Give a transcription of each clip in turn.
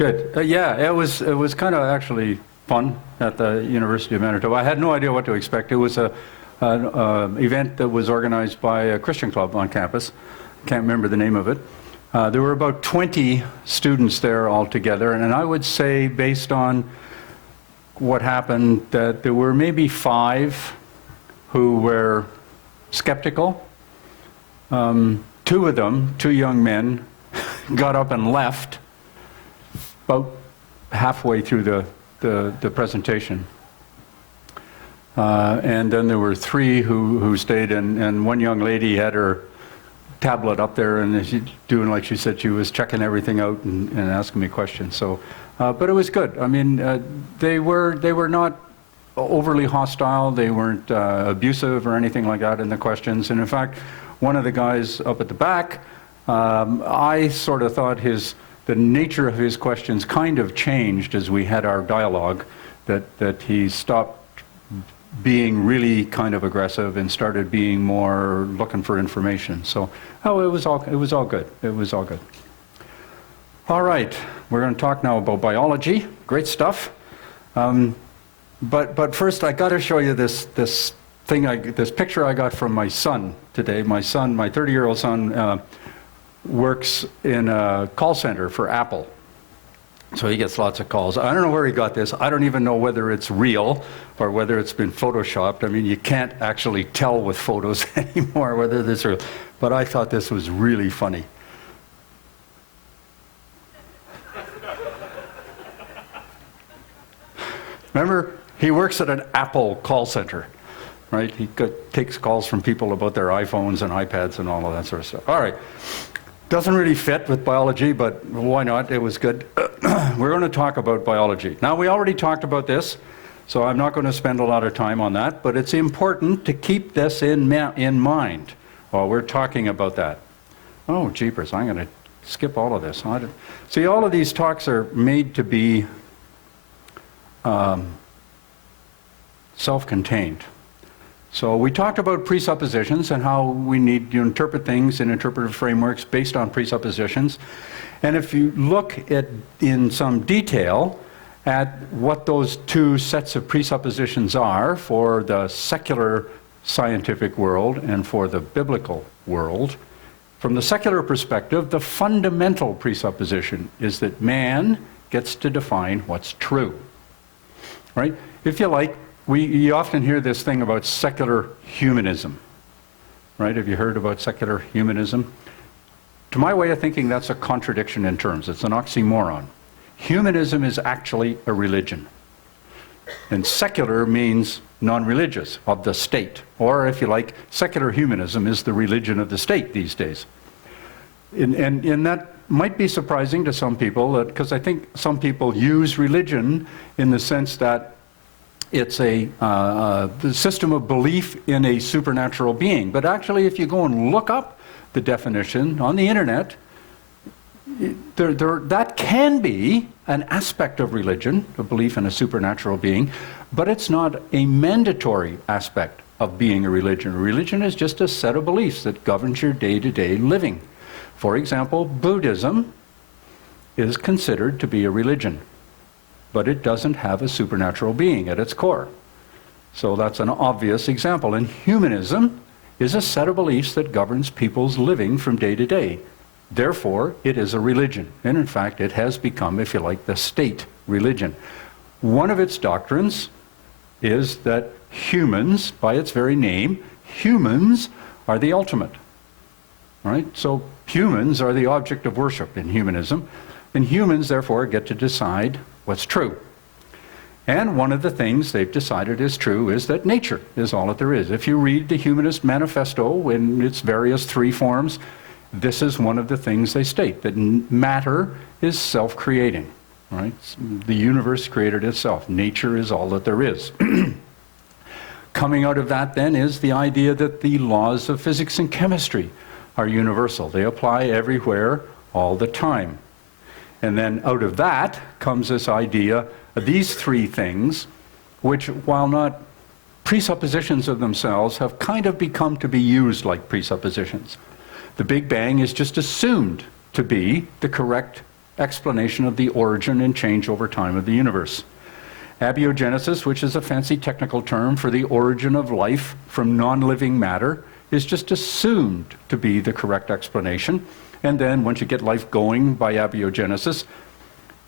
Good. Yeah, it was kind of actually fun at the University of Manitoba. I had no idea what to expect. It was an event that was organized by a Christian club on campus. Can't remember the name of it. There were about 20 students there altogether, and I would say, based on what happened, that there were maybe 5 who were skeptical. 2 of them, 2 young men, got up and left about halfway through the presentation. And then there were 3 who stayed, and one young lady had her tablet up there, and she doing like she said she was checking everything out and asking me questions. So, but it was good. I mean, they were not overly hostile. They weren't abusive or anything like that in the questions. And in fact, one of the guys up at the back, I sort of thought the nature of his questions kind of changed as we had our dialogue, that he stopped being really kind of aggressive and started being more looking for information. So, it was all good. It was all good. All right, we're going to talk now about biology. Great stuff. But first, I got to show you this picture I got from my son today. My 30-year-old son, works in a call center for Apple. So he gets lots of calls. I don't know where he got this. I don't even know whether it's real or whether it's been photoshopped. I mean, you can't actually tell with photos anymore whether this is real. But I thought this was really funny. Remember, he works at an Apple call center, right? He takes calls from people about their iPhones and iPads and all of that sort of stuff. All right. Doesn't really fit with biology, but why not? It was good. We're going to talk about biology. Now, we already talked about this, so I'm not going to spend a lot of time on that, but it's important to keep this in mind while we're talking about that. Oh, jeepers, I'm going to skip all of this. See, all of these talks are made to be self-contained. So we talked about presuppositions and how we need to interpret things in interpretive frameworks based on presuppositions. And if you look in some detail at what those 2 sets of presuppositions are for the secular scientific world and for the biblical world, from the secular perspective, the fundamental presupposition is that man gets to define what's true. Right? If you like, you often hear this thing about secular humanism, right? Have you heard about secular humanism? To my way of thinking, that's a contradiction in terms. It's an oxymoron. Humanism is actually a religion. And secular means non-religious, of the state. Or, if you like, secular humanism is the religion of the state these days. And that might be surprising to some people, because I think some people use religion in the sense that it's a system of belief in a supernatural being. But actually, if you go and look up the definition on the internet, that can be an aspect of religion, a belief in a supernatural being, but it's not a mandatory aspect of being a religion. A religion is just a set of beliefs that governs your day-to-day living. For example, Buddhism is considered to be a religion, but it doesn't have a supernatural being at its core. So that's an obvious example. And humanism is a set of beliefs that governs people's living from day to day. Therefore, it is a religion. And in fact, it has become, if you like, the state religion. One of its doctrines is that humans, by its very name, humans are the ultimate. Right? So humans are the object of worship in humanism. And humans, therefore, get to decide what's true. And one of the things they've decided is true is that nature is all that there is. If you read the Humanist Manifesto in its various 3 forms, this is one of the things they state, that matter is self-creating. Right? The universe created itself. Nature is all that there is. Coming out of that, then, is the idea that the laws of physics and chemistry are universal. They apply everywhere all the time. And then out of that comes this idea of these 3 things, which, while not presuppositions of themselves, have kind of become to be used like presuppositions. The Big Bang is just assumed to be the correct explanation of the origin and change over time of the universe. Abiogenesis, which is a fancy technical term for the origin of life from non-living matter, is just assumed to be the correct explanation. And then once you get life going by abiogenesis,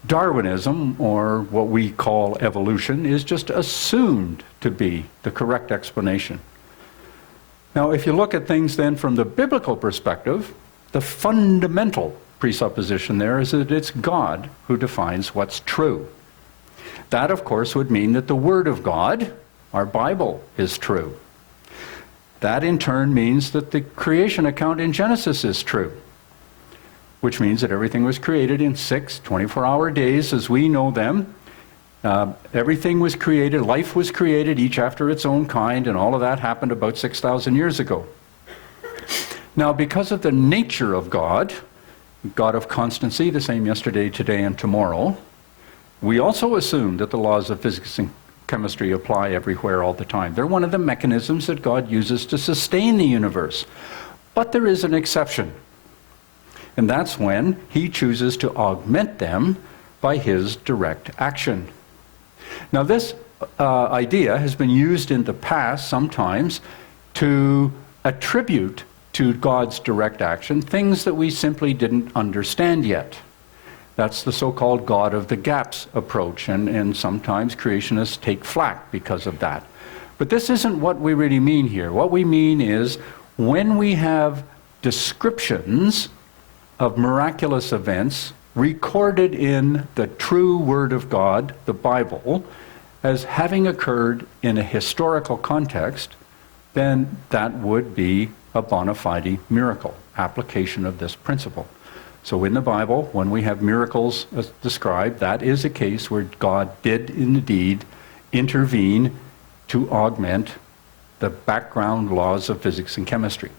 Darwinism, or what we call evolution, is just assumed to be the correct explanation. Now, if you look at things then from the biblical perspective, the fundamental presupposition there is that it's God who defines what's true. That, of course, would mean that the Word of God, our Bible, is true. That in turn means that the creation account in Genesis is true, which means that everything was created in 6 24-hour days as we know them. Everything was created, life was created, each after its own kind, and all of that happened about 6,000 years ago. Now, because of the nature of God, God of constancy, the same yesterday, today, and tomorrow, we also assume that the laws of physics and chemistry apply everywhere all the time. They're one of the mechanisms that God uses to sustain the universe. But there is an exception. And that's when he chooses to augment them by his direct action. Now, this idea has been used in the past sometimes to attribute to God's direct action things that we simply didn't understand yet. That's the so-called God of the gaps approach, and sometimes creationists take flack because of that. But this isn't what we really mean here. What we mean is when we have descriptions of miraculous events recorded in the true Word of God, the Bible, as having occurred in a historical context, then that would be a bona fide miracle, application of this principle. So in the Bible, when we have miracles as described, that is a case where God did indeed intervene to augment the background laws of physics and chemistry.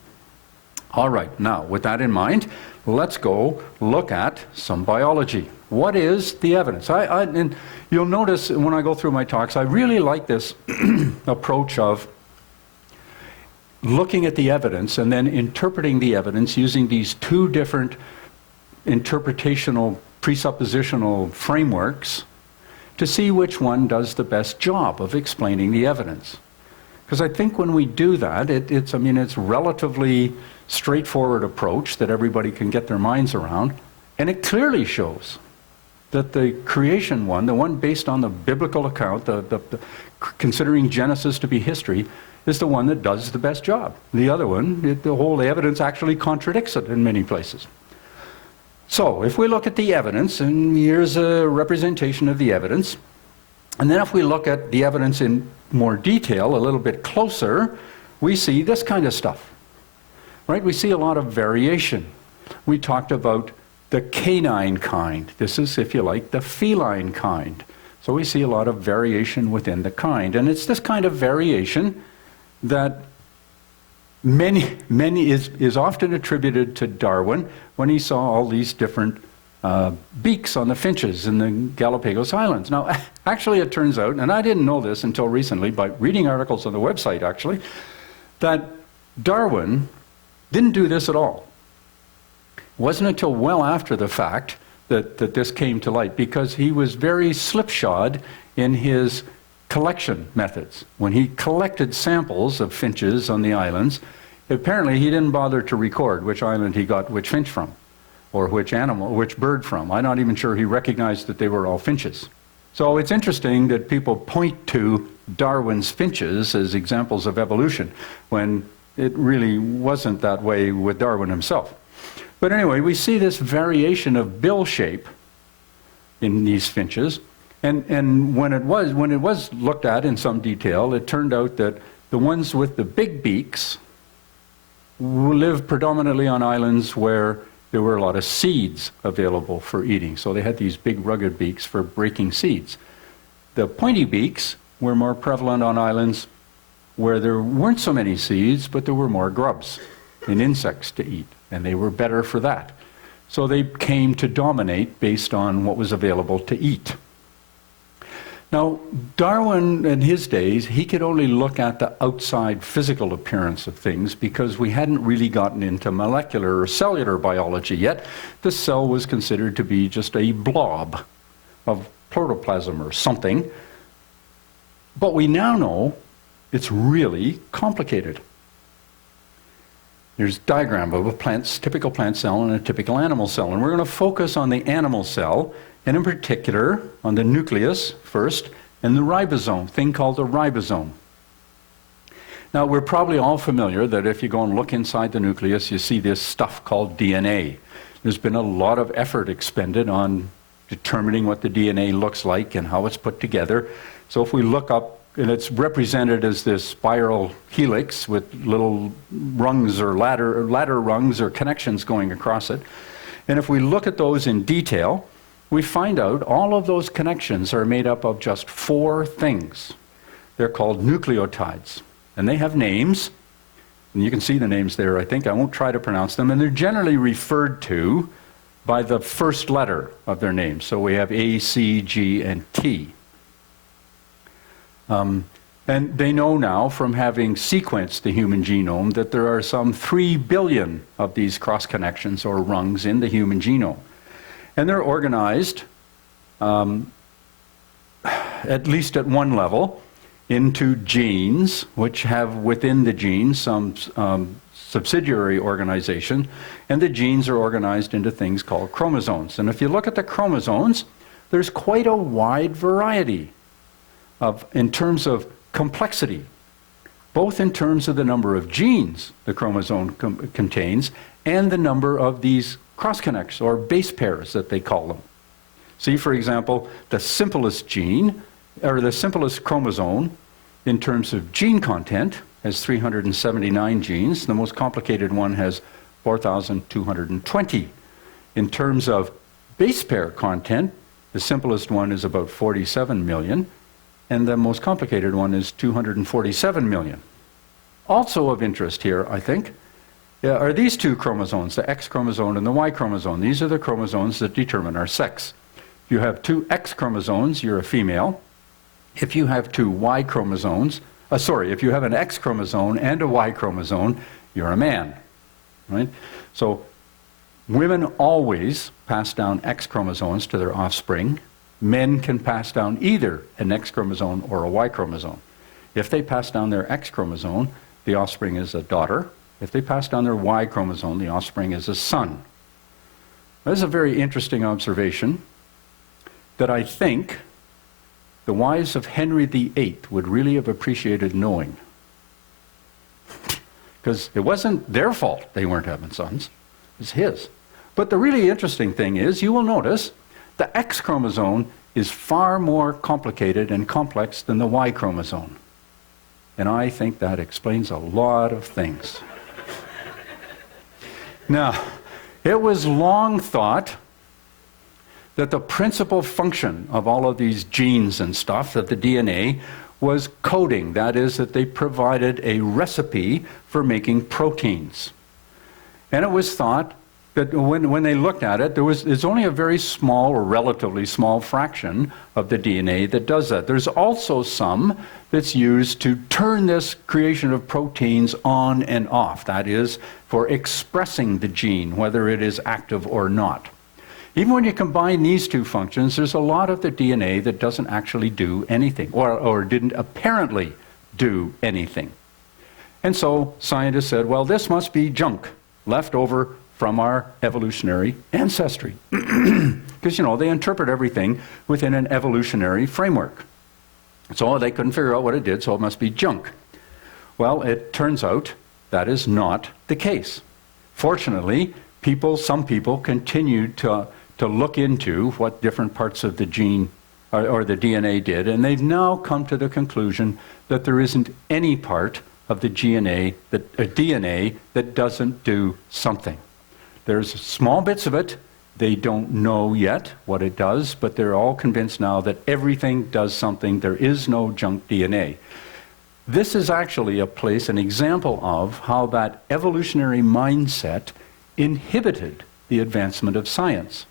All right, now with that in mind, let's go look at some biology. What is the evidence? And you'll notice when I go through my talks, I really like this approach of looking at the evidence and then interpreting the evidence using these two different interpretational, presuppositional frameworks to see which one does the best job of explaining the evidence. Because I think when we do that, it's relatively straightforward approach that everybody can get their minds around, and it clearly shows that the creation one, the one based on the biblical account, considering Genesis to be history, is the one that does the best job. The other one, the whole evidence actually contradicts it in many places. So, if we look at the evidence, and here's a representation of the evidence, and then if we look at the evidence in more detail, a little bit closer, we see this kind of stuff. Right? We see a lot of variation. We talked about the canine kind. This is, if you like, the feline kind. So we see a lot of variation within the kind. And it's this kind of variation that is often attributed to Darwin when he saw all these different beaks on the finches in the Galapagos Islands. Now, actually it turns out, and I didn't know this until recently by reading articles on the website actually, that Darwin didn't do this at all. It wasn't until well after the fact that this came to light, because he was very slipshod in his collection methods. When he collected samples of finches on the islands, apparently he didn't bother to record which island he got which finch from, or which bird from. I'm not even sure he recognized that they were all finches. So it's interesting that people point to Darwin's finches as examples of evolution, when it really wasn't that way with Darwin himself. But anyway, we see this variation of bill shape in these finches, and when it was looked at in some detail, it turned out that the ones with the big beaks lived predominantly on islands where there were a lot of seeds available for eating. So they had these big rugged beaks for breaking seeds. The pointy beaks were more prevalent on islands where there weren't so many seeds, but there were more grubs and insects to eat, and they were better for that. So they came to dominate based on what was available to eat. Now, Darwin, in his days, he could only look at the outside physical appearance of things because we hadn't really gotten into molecular or cellular biology yet. The cell was considered to be just a blob of protoplasm or something. But we now know it's really complicated. Here's a diagram of a typical plant cell and a typical animal cell. And we're going to focus on the animal cell, and in particular on the nucleus first, and the ribosome, thing called the ribosome. Now, we're probably all familiar that if you go and look inside the nucleus, you see this stuff called DNA. There's been a lot of effort expended on determining what the DNA looks like and how it's put together. So if we look up, and it's represented as this spiral helix with little rungs or ladder rungs or connections going across it. And if we look at those in detail, we find out all of those connections are made up of just 4 things. They're called nucleotides. And they have names. And you can see the names there, I think. I won't try to pronounce them. And they're generally referred to by the first letter of their name. So we have A, C, G, and T. And they know now from having sequenced the human genome that there are some 3 billion of these cross connections or rungs in the human genome. And they're organized, at least at one level, into genes, which have within the genes some subsidiary organization, and the genes are organized into things called chromosomes. And if you look at the chromosomes, there's quite a wide variety in terms of complexity, both in terms of the number of genes the chromosome contains and the number of these cross-connects, or base pairs that they call them. See, for example, the simplest gene, or the simplest chromosome, in terms of gene content, has 379 genes. The most complicated one has 4,220. In terms of base pair content, the simplest one is about 47 million, and the most complicated one is 247 million. Also of interest here, I think, are these 2 chromosomes, the X chromosome and the Y chromosome. These are the chromosomes that determine our sex. If you have 2 X chromosomes, you're a female. If you have 2 Y chromosomes, if you have an X chromosome and a Y chromosome, you're a man, right? So women always pass down X chromosomes to their offspring. Men can pass down either an X chromosome or a Y chromosome. If they pass down their X chromosome, the offspring is a daughter. If they pass down their Y chromosome, the offspring is a son. That is a very interesting observation that I think the wives of Henry VIII would really have appreciated knowing. Because it wasn't their fault they weren't having sons. It's his. But the really interesting thing is, you will notice, the X chromosome is far more complicated and complex than the Y chromosome. And I think that explains a lot of things. Now, it was long thought that the principal function of all of these genes and stuff, of the DNA, was coding. That is, that they provided a recipe for making proteins. And it was thought that when they looked at it, there's only a very small, or relatively small fraction of the DNA that does that. There's also some that's used to turn this creation of proteins on and off. That is, for expressing the gene, whether it is active or not. Even when you combine these 2 functions, there's a lot of the DNA that doesn't actually do anything, or didn't apparently do anything. And so scientists said, well, this must be junk left over from our evolutionary ancestry. Because, they interpret everything within an evolutionary framework. So they couldn't figure out what it did, so it must be junk. Well, it turns out that is not the case. Fortunately, some people continued to look into what different parts of the gene or the DNA did, and they've now come to the conclusion that there isn't any part of the DNA that doesn't do something. There's small bits of it. They don't know yet what it does, but they're all convinced now that everything does something. There is no junk DNA. This is actually an example of how that evolutionary mindset inhibited the advancement of science.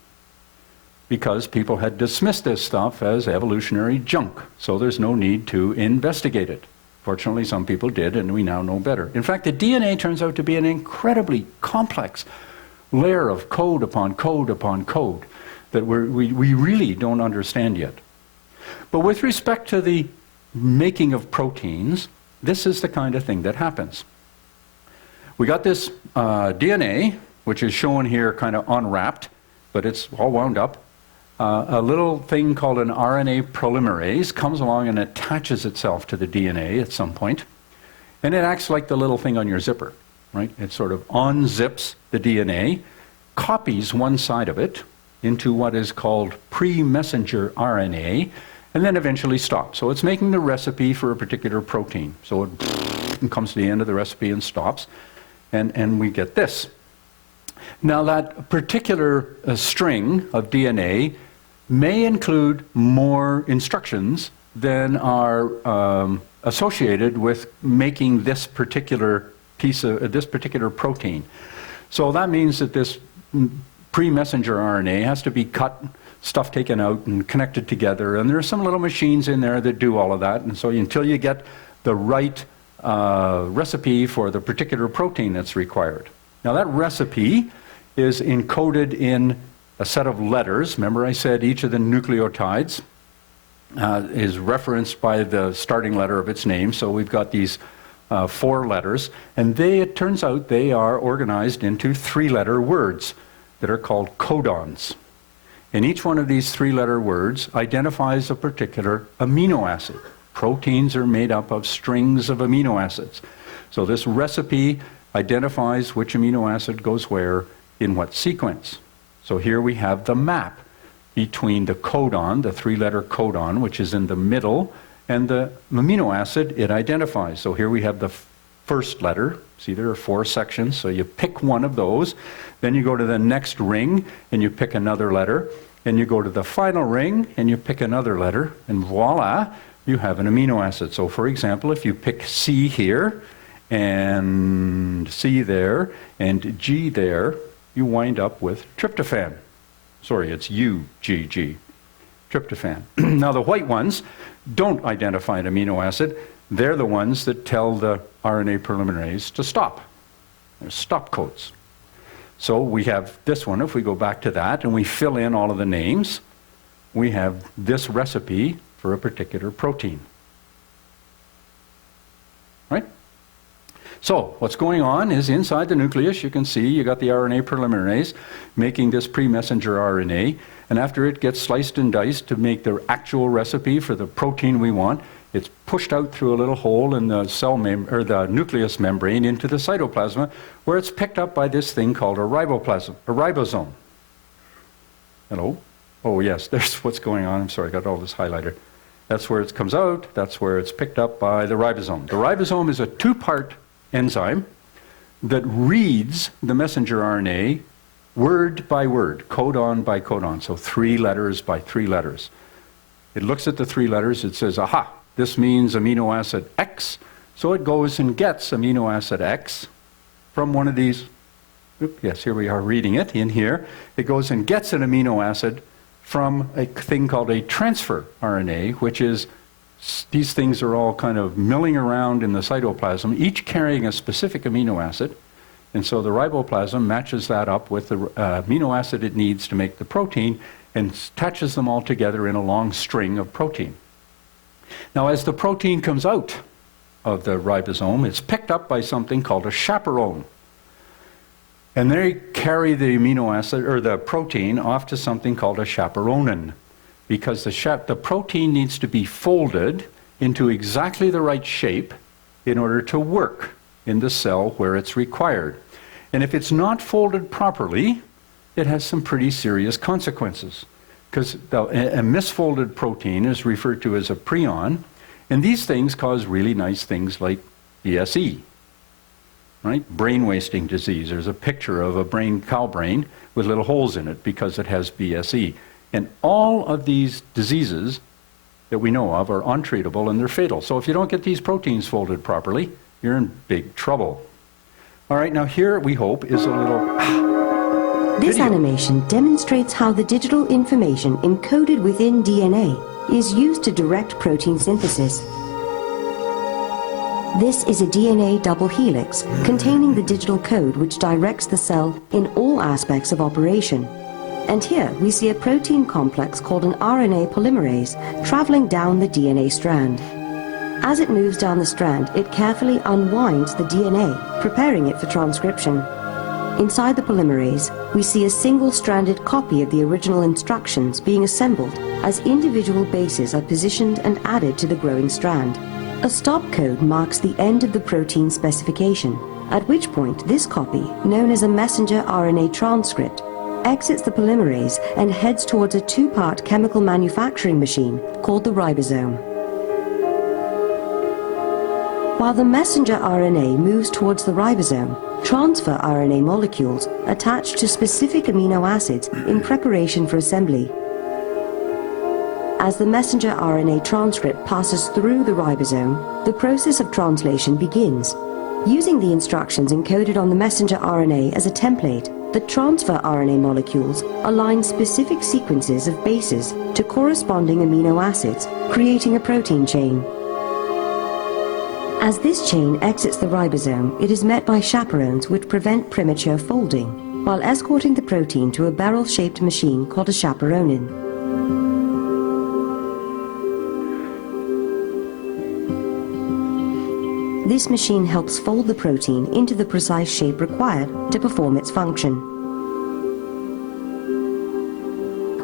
because people had dismissed this stuff as evolutionary junk, so there's no need to investigate it. Fortunately, some people did, and we now know better. In fact, the DNA turns out to be an incredibly complex layer of code upon code upon code that we really don't understand yet. But with respect to the making of proteins, this is the kind of thing that happens. We got this DNA, which is shown here kind of unwrapped, but it's all wound up. A little thing called an RNA polymerase comes along and attaches itself to the DNA at some point, and it acts like the little thing on your zipper, right? It sort of unzips the DNA, copies one side of it into what is called pre-messenger RNA, and then eventually stops. So it's making the recipe for a particular protein. So it comes to the end of the recipe and stops, and we get this. Now that particular string of DNA may include more instructions than are associated with making this particular piece of this particular protein. So that means that this pre-messenger RNA has to be cut, stuff taken out and connected together, and there are some little machines in there that do all of that, and so until you get the right recipe for the particular protein that's required. Now that recipe is encoded in a set of letters. Remember I said each of the nucleotides is referenced by the starting letter of its name, so we've got these 4 letters, and it turns out they are organized into 3-letter words that are called codons. And each one of these 3-letter words identifies a particular amino acid. Proteins are made up of strings of amino acids. So this recipe identifies which amino acid goes where in what sequence. So here we have the map between the codon, the 3-letter codon, which is in the middle, and the amino acid it identifies. So here we have the first letter. See, there are 4 sections, so you pick one of those, then you go to the next ring and you pick another letter, and you go to the final ring and you pick another letter, and voila, you have an amino acid. So for example, if you pick C here and C there and G there, you wind up with tryptophan. Sorry, it's UGG, tryptophan. Now the white ones don't identify an amino acid. They're the ones that tell the RNA polymerase to stop. They're stop codes. So we have this one, if we go back to that and we fill in all of the names, we have this recipe for a particular protein. Right? So what's going on is inside the nucleus, you can see you got the RNA polymerase making this pre-messenger RNA, and after it gets sliced and diced to make the actual recipe for the protein we want, it's pushed out through a little hole in the the nucleus membrane into the cytoplasm, where it's picked up by this thing called a ribosome. Hello? Oh yes, there's what's going on. I'm sorry, I got all this highlighted. That's where it comes out. That's where it's picked up by the ribosome. The ribosome is a 2-part enzyme that reads the messenger RNA word by word, codon by codon, so 3 letters by 3 letters. It looks at the 3 letters, it says, aha, this means amino acid X, so it goes and gets amino acid X from one of these, yes, here we are reading it in here. It goes and gets an amino acid from a thing called a transfer RNA, which is, these things are all kind of milling around in the cytoplasm, each carrying a specific amino acid, and so the riboplasm matches that up with the amino acid it needs to make the protein and attaches them all together in a long string of protein. Now as the protein comes out of the ribosome, it's picked up by something called a chaperone. And they carry the amino acid, or the protein, off to something called a chaperonin, because the protein needs to be folded into exactly the right shape in order to work in the cell where it's required. And if it's not folded properly, it has some pretty serious consequences, because a misfolded protein is referred to as a prion, and these things cause really nice things like BSE, right? Brain wasting disease. There's a picture of a cow brain with little holes in it because it has BSE. And all of these diseases that we know of are untreatable and they're fatal. So if you don't get these proteins folded properly, you're in big trouble. All right, now here we hope is a little This video. animation demonstrates how the digital information encoded within DNA is used to direct protein synthesis. This is a DNA double helix containing the digital code which directs the cell in all aspects of operation. And here we see a protein complex called an RNA polymerase traveling down the DNA strand. As it moves down the strand, it carefully unwinds the DNA, preparing it for transcription. Inside the polymerase, we see a single-stranded copy of the original instructions being assembled as individual bases are positioned and added to the growing strand. A stop code marks the end of the protein specification, at which point this copy, known as a messenger RNA transcript, exits the polymerase and heads towards a two-part chemical manufacturing machine called the ribosome. While the messenger RNA moves towards the ribosome, transfer RNA molecules attach to specific amino acids in preparation for assembly. As the messenger RNA transcript passes through the ribosome, the process of translation begins. Using the instructions encoded on the messenger RNA as a template, the transfer RNA molecules align specific sequences of bases to corresponding amino acids, creating a protein chain. As this chain exits the ribosome, it is met by chaperones which prevent premature folding, while escorting the protein to a barrel-shaped machine called a chaperonin. This machine helps fold the protein into the precise shape required to perform its function.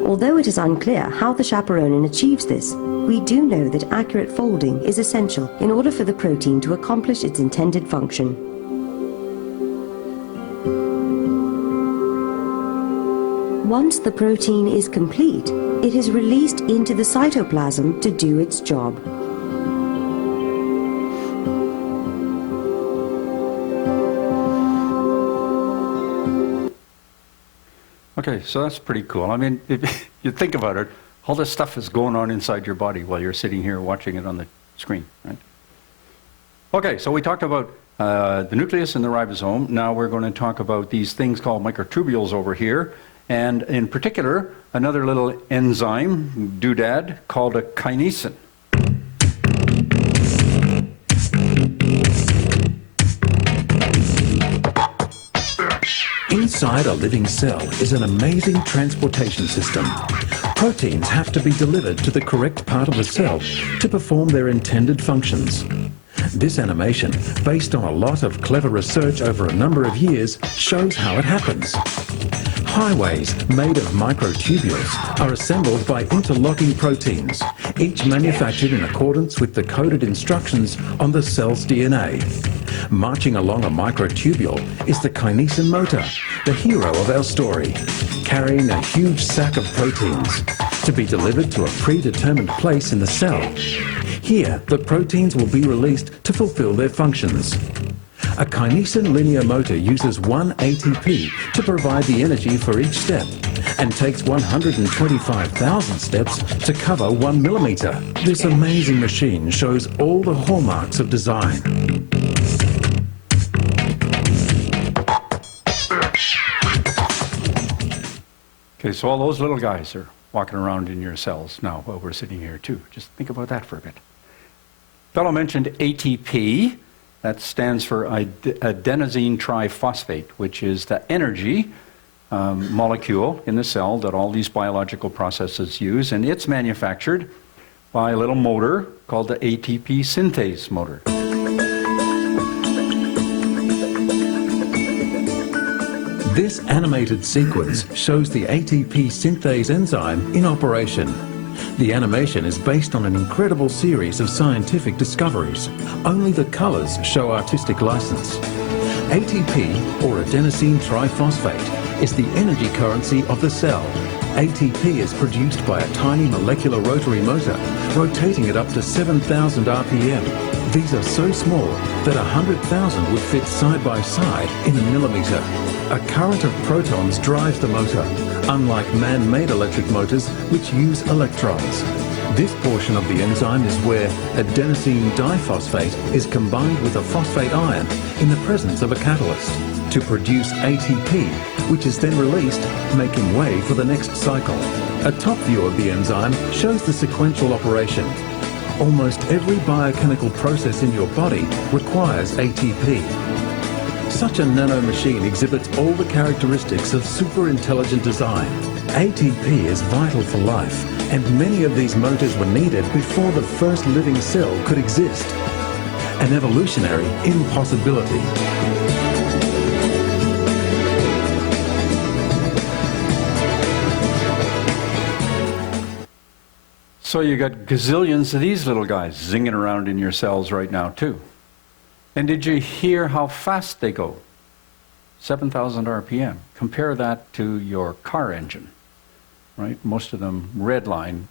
Although it is unclear how the chaperonin achieves this, we do know that accurate folding is essential in order for the protein to accomplish its intended function. Once the protein is complete, it is released into the cytoplasm to do its job. Okay, so that's pretty cool. I mean, if you think about it, all this stuff is going on inside your body while you're sitting here watching it on the screen, right? Okay, so we talked about the nucleus and the ribosome. Now we're going to talk about these things called microtubules over here, and in particular, another little enzyme, doodad, called a kinesin. Inside a living cell is an amazing transportation system. Proteins have to be delivered to the correct part of the cell to perform their intended functions. This animation, based on a lot of clever research over a number of years, shows how it happens. Highways made of microtubules are assembled by interlocking proteins, each manufactured in accordance with the coded instructions on the cell's DNA. Marching along a microtubule is the kinesin motor, the hero of our story, carrying a huge sack of proteins to be delivered to a predetermined place in the cell. Here, the proteins will be released to fulfill their functions. A kinesin linear motor uses 1 ATP to provide the energy for each step and takes 125,000 steps to cover 1 millimeter. This amazing machine shows all the hallmarks of design. Okay, so all those little guys are walking around in your cells now while we're sitting here too. Just think about that for a bit. Fellow mentioned ATP. That stands for adenosine triphosphate, which is the energy molecule in the cell that all these biological processes use, and it's manufactured by a little motor called the ATP synthase motor. This animated sequence shows the ATP synthase enzyme in operation. The animation is based on an incredible series of scientific discoveries. Only the colors show artistic license. ATP, or adenosine triphosphate, is the energy currency of the cell. ATP is produced by a tiny molecular rotary motor, rotating at up to 7,000 RPM. These are so small that 100,000 would fit side by side in a millimeter. A current of protons drives the motor, unlike man-made electric motors which use electrons. This portion of the enzyme is where adenosine diphosphate is combined with a phosphate ion in the presence of a catalyst. to produce ATP, which is then released, making way for the next cycle. A top view of the enzyme shows the sequential operation. Almost every biochemical process in your body requires ATP. Such a nanomachine exhibits all the characteristics of super-intelligent design. ATP is vital for life, and many of these motors were needed before the first living cell could exist. An evolutionary impossibility. So you got gazillions of these little guys zinging around in your cells right now too. And did you hear how fast they go? 7,000 RPM. Compare that to your car engine, right? Most of them redline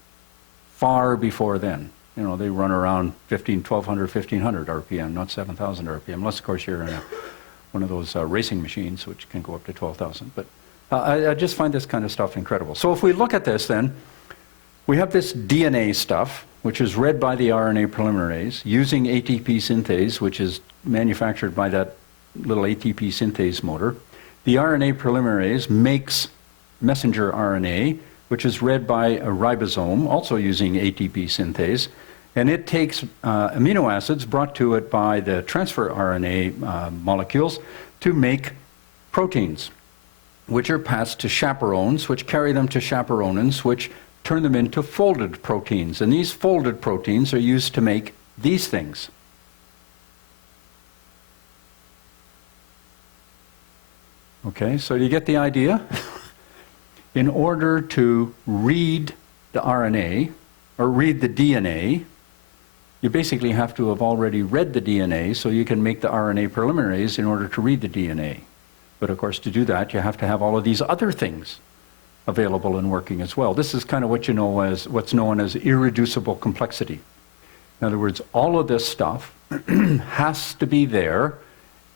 far before then. You know, they run around 1,200, 1,500 RPM, not 7,000 RPM, unless, of course, you're in one of those racing machines, which can go up to 12,000. But I just find this kind of stuff incredible. So if we look at this then, we have this DNA stuff, which is read by the RNA polymerase, using ATP synthase, which is manufactured by that little ATP synthase motor. The RNA polymerase makes messenger RNA, which is read by a ribosome, also using ATP synthase, and it takes amino acids brought to it by the transfer RNA molecules to make proteins, which are passed to chaperones, which carry them to chaperonins, which turn them into folded proteins. And these folded proteins are used to make these things. Okay, so you get the idea? In order to read the RNA, or read the DNA, you basically have to have already read the DNA so you can make the RNA polymerase in order to read the DNA. But of course, to do that, you have to have all of these other things available and working as well. This is kind of what you know as what's known as irreducible complexity. In other words, all of this stuff has to be there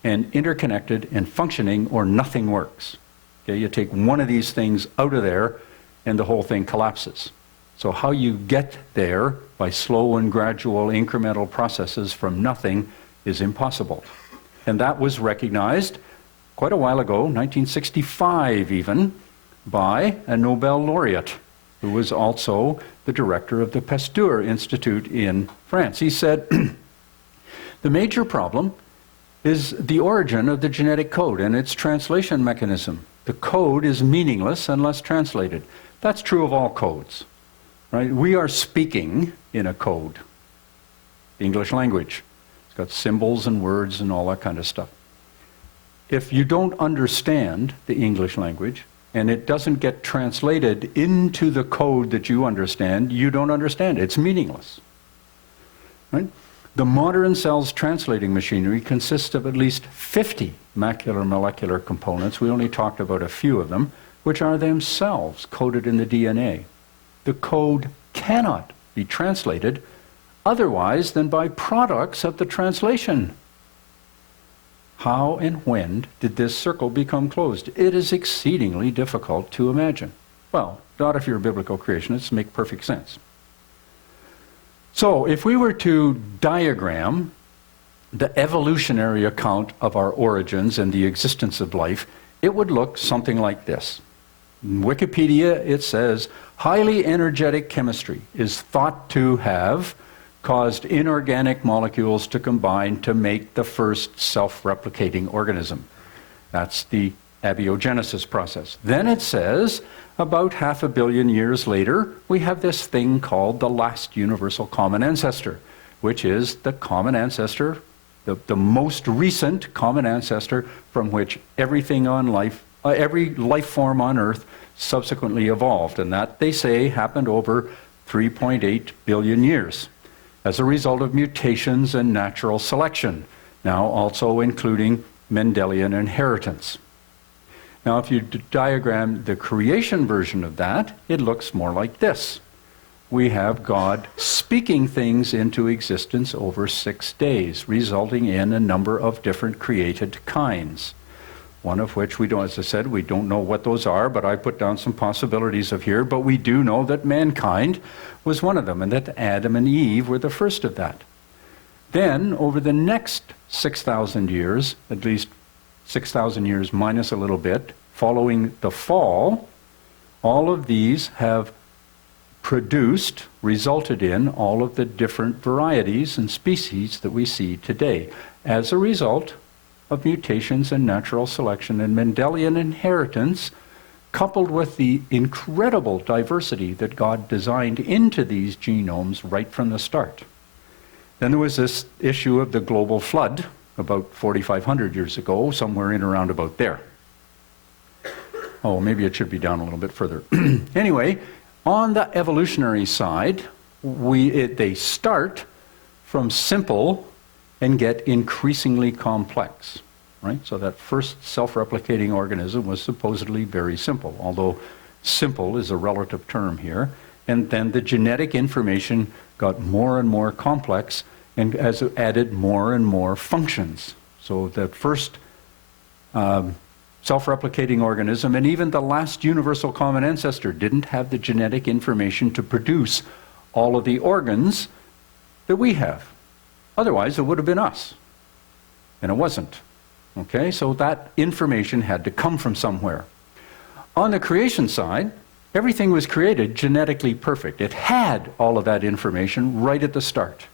and interconnected and functioning, or nothing works. Okay, you take one of these things out of there and the whole thing collapses. So how you get there by slow and gradual incremental processes from nothing is impossible. And that was recognized quite a while ago, 1965 even, by a Nobel laureate who was also the director of the Pasteur Institute in France. He said, the major problem is the origin of the genetic code and its translation mechanism. The code is meaningless unless translated. That's true of all codes, right? We are speaking in a code, the English language. It's got symbols and words and all that kind of stuff. If you don't understand the English language, and it doesn't get translated into the code that you understand, you don't understand it. It's meaningless, right? The modern cell's translating machinery consists of at least 50 molecular components. We only talked about a few of them, which are themselves coded in the DNA. The code cannot be translated otherwise than by products of the translation. How and when did this circle become closed? It is exceedingly difficult to imagine. Well, not if you're a biblical creationist, make perfect sense. So if we were to diagram the evolutionary account of our origins and the existence of life, it would look something like this. In Wikipedia, it says, highly energetic chemistry is thought to have caused inorganic molecules to combine to make the first self-replicating organism. That's the abiogenesis process. Then it says, about 500 million years later, we have this thing called the last universal common ancestor, which is the common ancestor, the most recent common ancestor from which everything on life, every life form on Earth subsequently evolved. And that, they say, happened over 3.8 billion years as a result of mutations and natural selection, now also including Mendelian inheritance. Now, if you diagram the creation version of that, it looks more like this. We have God speaking things into existence over 6 days, resulting in a number of different created kinds. One of which we don't, as I said, we don't know what those are, but I put down some possibilities of here, but we do know that mankind was one of them, and that Adam and Eve were the first of that. Then, over the next 6,000 years, at least 6,000 years minus a little bit, following the fall, all of these have resulted in all of the different varieties and species that we see today as a result of mutations and natural selection and Mendelian inheritance, coupled with the incredible diversity that God designed into these genomes right from the start. Then there was this issue of the global flood about 4,500 years ago, somewhere in around about there. Oh, maybe it should be down a little bit further. Anyway, on the evolutionary side, they start from simple and get increasingly complex, right? So that first self-replicating organism was supposedly very simple, although simple is a relative term here. And then the genetic information got more and more complex and as it added more and more functions. So that first self-replicating organism, and even the last universal common ancestor, didn't have the genetic information to produce all of the organs that we have. Otherwise, it would have been us. And it wasn't. Okay, so that information had to come from somewhere. On the creation side, everything was created genetically perfect. It had all of that information right at the start.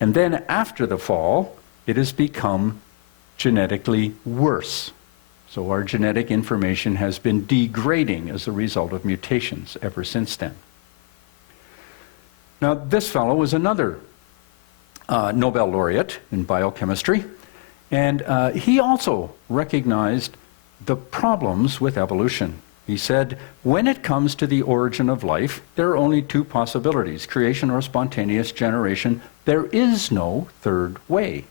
And then after the fall, it has become genetically worse. So our genetic information has been degrading as a result of mutations ever since then. Now, this fellow was another Nobel laureate in biochemistry, and he also recognized the problems with evolution. He said, when it comes to the origin of life, there are only two possibilities, creation or spontaneous generation. There is no third way.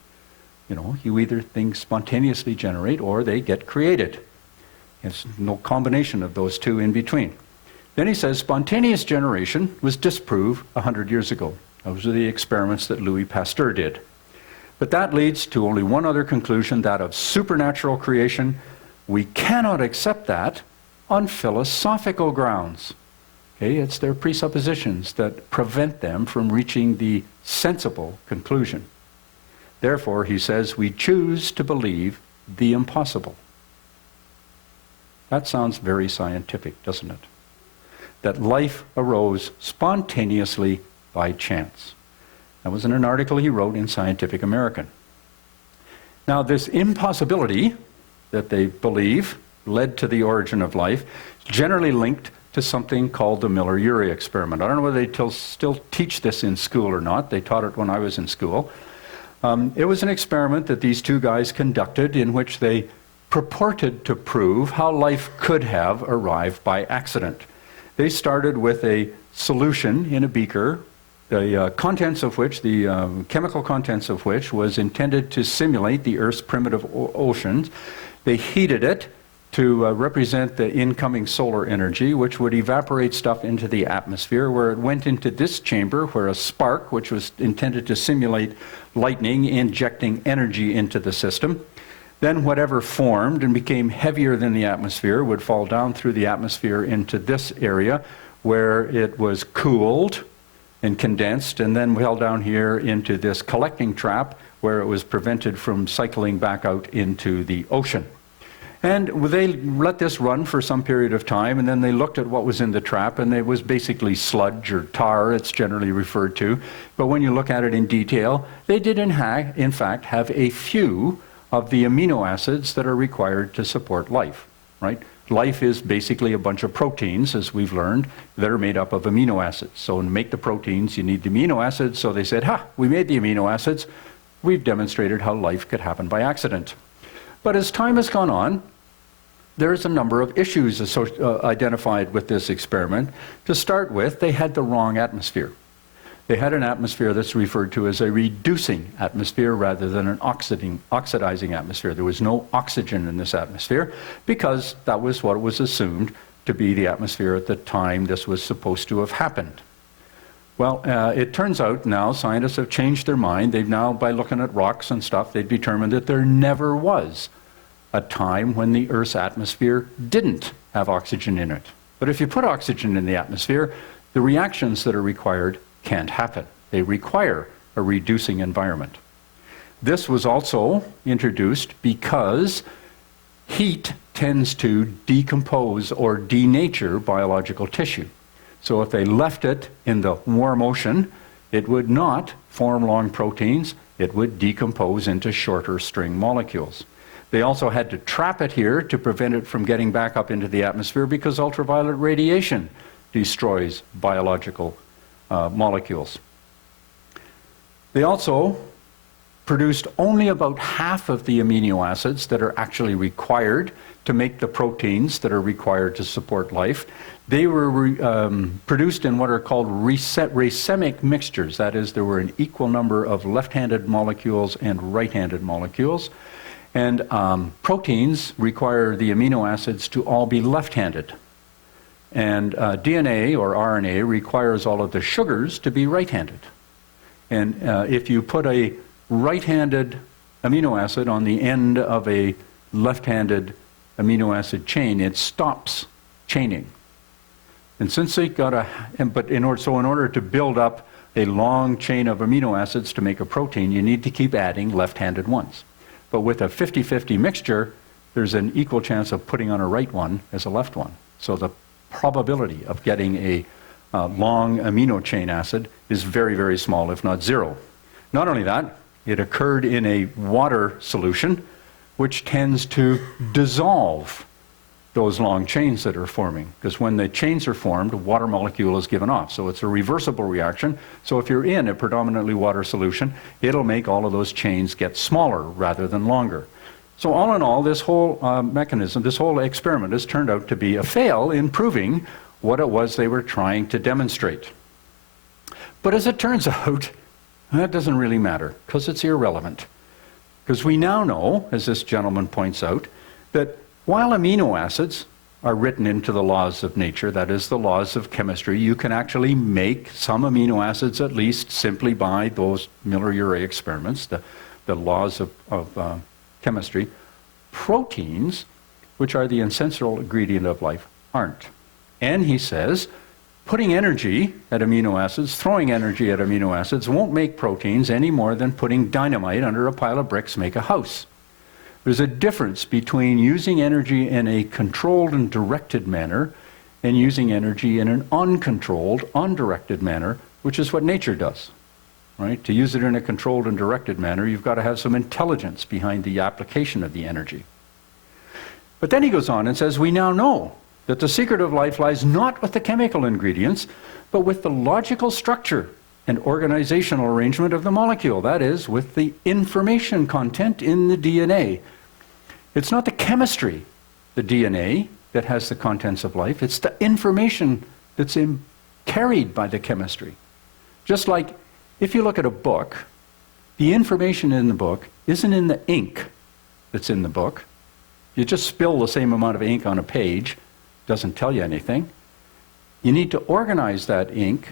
You know, you either things spontaneously generate or they get created. There's no combination of those two in between. Then he says spontaneous generation was disproved 100 years ago. Those are the experiments that Louis Pasteur did. But that leads to only one other conclusion, that of supernatural creation. We cannot accept that on philosophical grounds. Okay, it's their presuppositions that prevent them from reaching the sensible conclusion. Therefore, he says, we choose to believe the impossible. That sounds very scientific, doesn't it? That life arose spontaneously by chance. That was in an article he wrote in Scientific American. Now, this impossibility that they believe led to the origin of life, generally linked to something called the Miller-Urey experiment. I don't know whether they still teach this in school or not. They taught it when I was in school. It was an experiment that these two guys conducted in which they purported to prove how life could have arrived by accident. They started with a solution in a beaker, the contents of which, the chemical contents of which was intended to simulate the Earth's primitive oceans. They heated it to represent the incoming solar energy, which would evaporate stuff into the atmosphere, where it went into this chamber, where a spark, which was intended to simulate lightning, injecting energy into the system. Then whatever formed and became heavier than the atmosphere would fall down through the atmosphere into this area, where it was cooled and condensed, and then fell down here into this collecting trap, where it was prevented from cycling back out into the ocean. And they let this run for some period of time, and then they looked at what was in the trap, and it was basically sludge or tar, it's generally referred to. But when you look at it in detail, they did in fact have a few of the amino acids that are required to support life, right? Life is basically a bunch of proteins, as we've learned, that are made up of amino acids. So to make the proteins, you need the amino acids. So they said, we made the amino acids. We've demonstrated how life could happen by accident. But as time has gone on, there's a number of issues identified with this experiment. To start with, they had the wrong atmosphere. They had an atmosphere that's referred to as a reducing atmosphere rather than an oxidizing atmosphere. There was no oxygen in this atmosphere because that was what was assumed to be the atmosphere at the time this was supposed to have happened. Well, it turns out now scientists have changed their mind. They've now, by looking at rocks and stuff, they've determined that there never was a time when the Earth's atmosphere didn't have oxygen in it. But if you put oxygen in the atmosphere, the reactions that are required can't happen. They require a reducing environment. This was also introduced because heat tends to decompose or denature biological tissue. So if they left it in the warm ocean, it would not form long proteins, it would decompose into shorter string molecules. They also had to trap it here to prevent it from getting back up into the atmosphere because ultraviolet radiation destroys biological molecules. They also produced only about half of the amino acids that are actually required to make the proteins that are required to support life. They were produced in what are called racemic mixtures. That is, there were an equal number of left-handed molecules and right-handed molecules. And proteins require the amino acids to all be left-handed. And DNA or RNA requires all of the sugars to be right-handed. And if you put a right-handed amino acid on the end of a left-handed amino acid chain, it stops chaining. And since they got in order to build up a long chain of amino acids to make a protein, you need to keep adding left-handed ones. But with a 50-50 mixture, there's an equal chance of putting on a right one as a left one. So the probability of getting a long amino chain acid is very, very small, if not zero. Not only that, it occurred in a water solution, which tends to dissolve those long chains that are forming. Because when the chains are formed, a water molecule is given off. So it's a reversible reaction. So if you're in a predominantly water solution, it'll make all of those chains get smaller rather than longer. So all in all, this whole mechanism, this whole experiment has turned out to be a fail in proving what it was they were trying to demonstrate. But as it turns out, that doesn't really matter, because it's irrelevant. Because we now know, as this gentleman points out, that while amino acids are written into the laws of nature, that is, the laws of chemistry, you can actually make some amino acids at least simply by those Miller-Urey experiments, the laws of chemistry. Proteins, which are the essential ingredient of life, aren't. And he says, putting energy at amino acids, throwing energy at amino acids won't make proteins any more than putting dynamite under a pile of bricks make a house. There's a difference between using energy in a controlled and directed manner and using energy in an uncontrolled, undirected manner, which is what nature does. Right? To use it in a controlled and directed manner, you've got to have some intelligence behind the application of the energy. But then he goes on and says, we now know that the secret of life lies not with the chemical ingredients, but with the logical structure and organizational arrangement of the molecule. That is, with the information content in the DNA. It's not the chemistry, the DNA, that has the contents of life. It's the information that's carried by the chemistry. Just like if you look at a book, the information in the book isn't in the ink that's in the book. You just spill the same amount of ink on a page, doesn't tell you anything. You need to organize that ink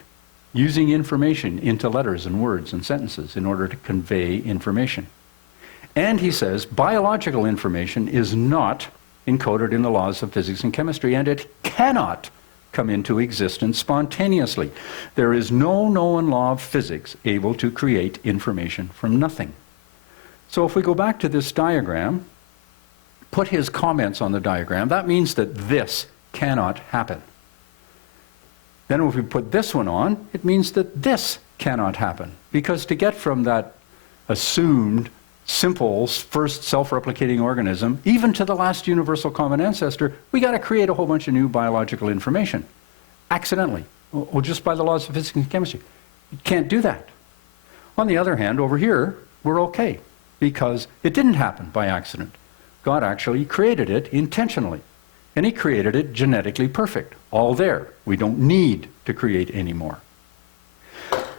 using information into letters and words and sentences in order to convey information. And he says biological information is not encoded in the laws of physics and chemistry, and it cannot come into existence spontaneously. There is no known law of physics able to create information from nothing. So if we go back to this diagram, put his comments on the diagram, that means that this cannot happen. Then if we put this one on, it means that this cannot happen. Because to get from that assumed simple first self-replicating organism, even to the last universal common ancestor, we got to create a whole bunch of new biological information. Accidentally, or just by the laws of physics and chemistry. You can't do that. On the other hand, over here, we're okay, because it didn't happen by accident. God actually created it intentionally. And he created it genetically perfect, all there. We don't need to create any more.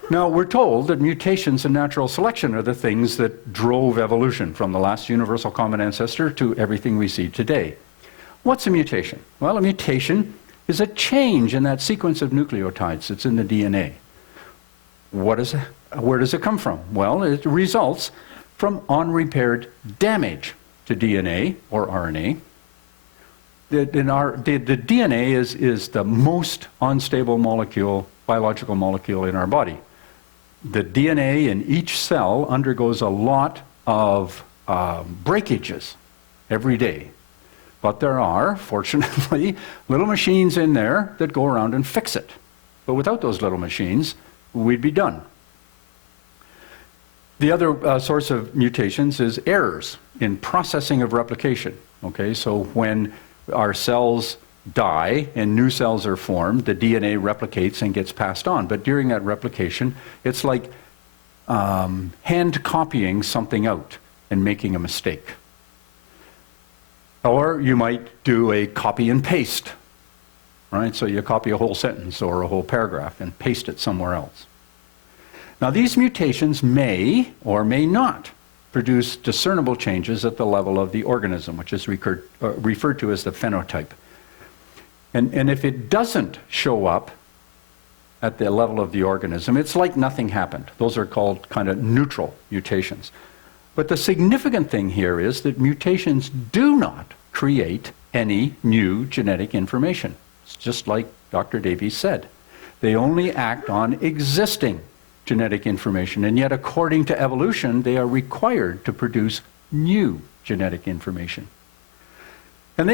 Now, we're told that mutations and natural selection are the things that drove evolution from the last universal common ancestor to everything we see today. What's a mutation? Well, a mutation is a change in that sequence of nucleotides that's in the DNA. Where does it come from? Well, it results from unrepaired damage to DNA or RNA. The DNA is the most unstable molecule, biological molecule in our body. The DNA in each cell undergoes a lot of breakages every day. But there are, fortunately, little machines in there that go around and fix it. But without those little machines, we'd be done. The other source of mutations is errors in processing of replication. Okay, so when our cells die and new cells are formed, the DNA replicates and gets passed on. But during that replication, it's like hand copying something out and making a mistake. Or you might do a copy and paste, right? So you copy a whole sentence or a whole paragraph and paste it somewhere else. Now these mutations may or may not produce discernible changes at the level of the organism, which is referred to as the phenotype. And if it doesn't show up at the level of the organism, it's like nothing happened. Those are called kind of neutral mutations. But the significant thing here is that mutations do not create any new genetic information. It's just like Dr. Davies said. They only act on existing genetic information, and yet according to evolution, they are required to produce new genetic information. And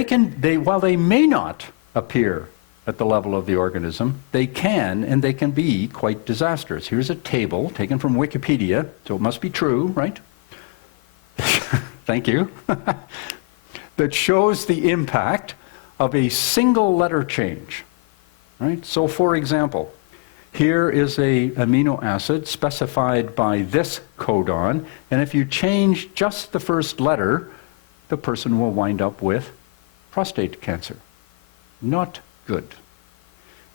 while they may not appear at the level of the organism, they can be quite disastrous. Here's a table taken from Wikipedia, so it must be true, right? Thank you. That shows the impact of a single letter change, right? So for example, here is a amino acid specified by this codon, and if you change just the first letter, the person will wind up with prostate cancer. Not good.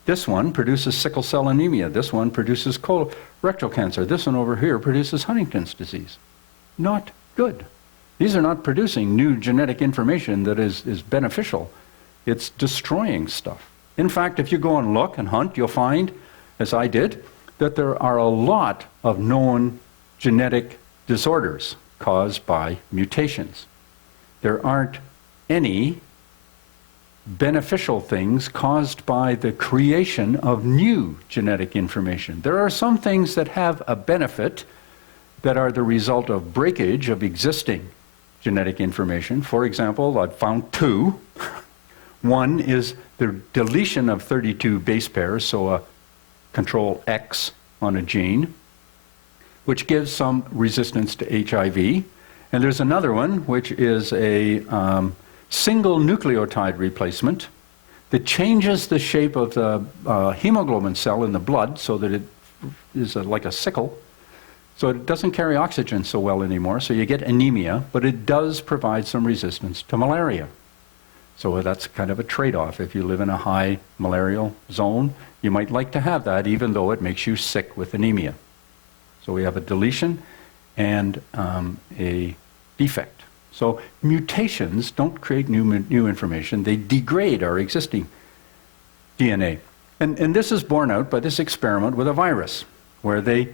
This one produces sickle cell anemia. This one produces colorectal cancer. This one over here produces Huntington's disease. Not good. These are not producing new genetic information that is beneficial. It's destroying stuff. In fact, if you go and look and hunt, you'll find, as I did, that there are a lot of known genetic disorders caused by mutations. There aren't any beneficial things caused by the creation of new genetic information. There are some things that have a benefit that are the result of breakage of existing genetic information. For example, I've found two. One is the deletion of 32 base pairs, so a control X on a gene, which gives some resistance to HIV. And there's another one, which is a single nucleotide replacement that changes the shape of the hemoglobin cell in the blood so that it is like a sickle. So it doesn't carry oxygen so well anymore, so you get anemia, but it does provide some resistance to malaria. So that's kind of a trade-off. If you live in a high malarial zone, you might like to have that, even though it makes you sick with anemia. So we have a deletion and a defect. So mutations don't create new information. They degrade our existing DNA. And this is borne out by this experiment with a virus, where they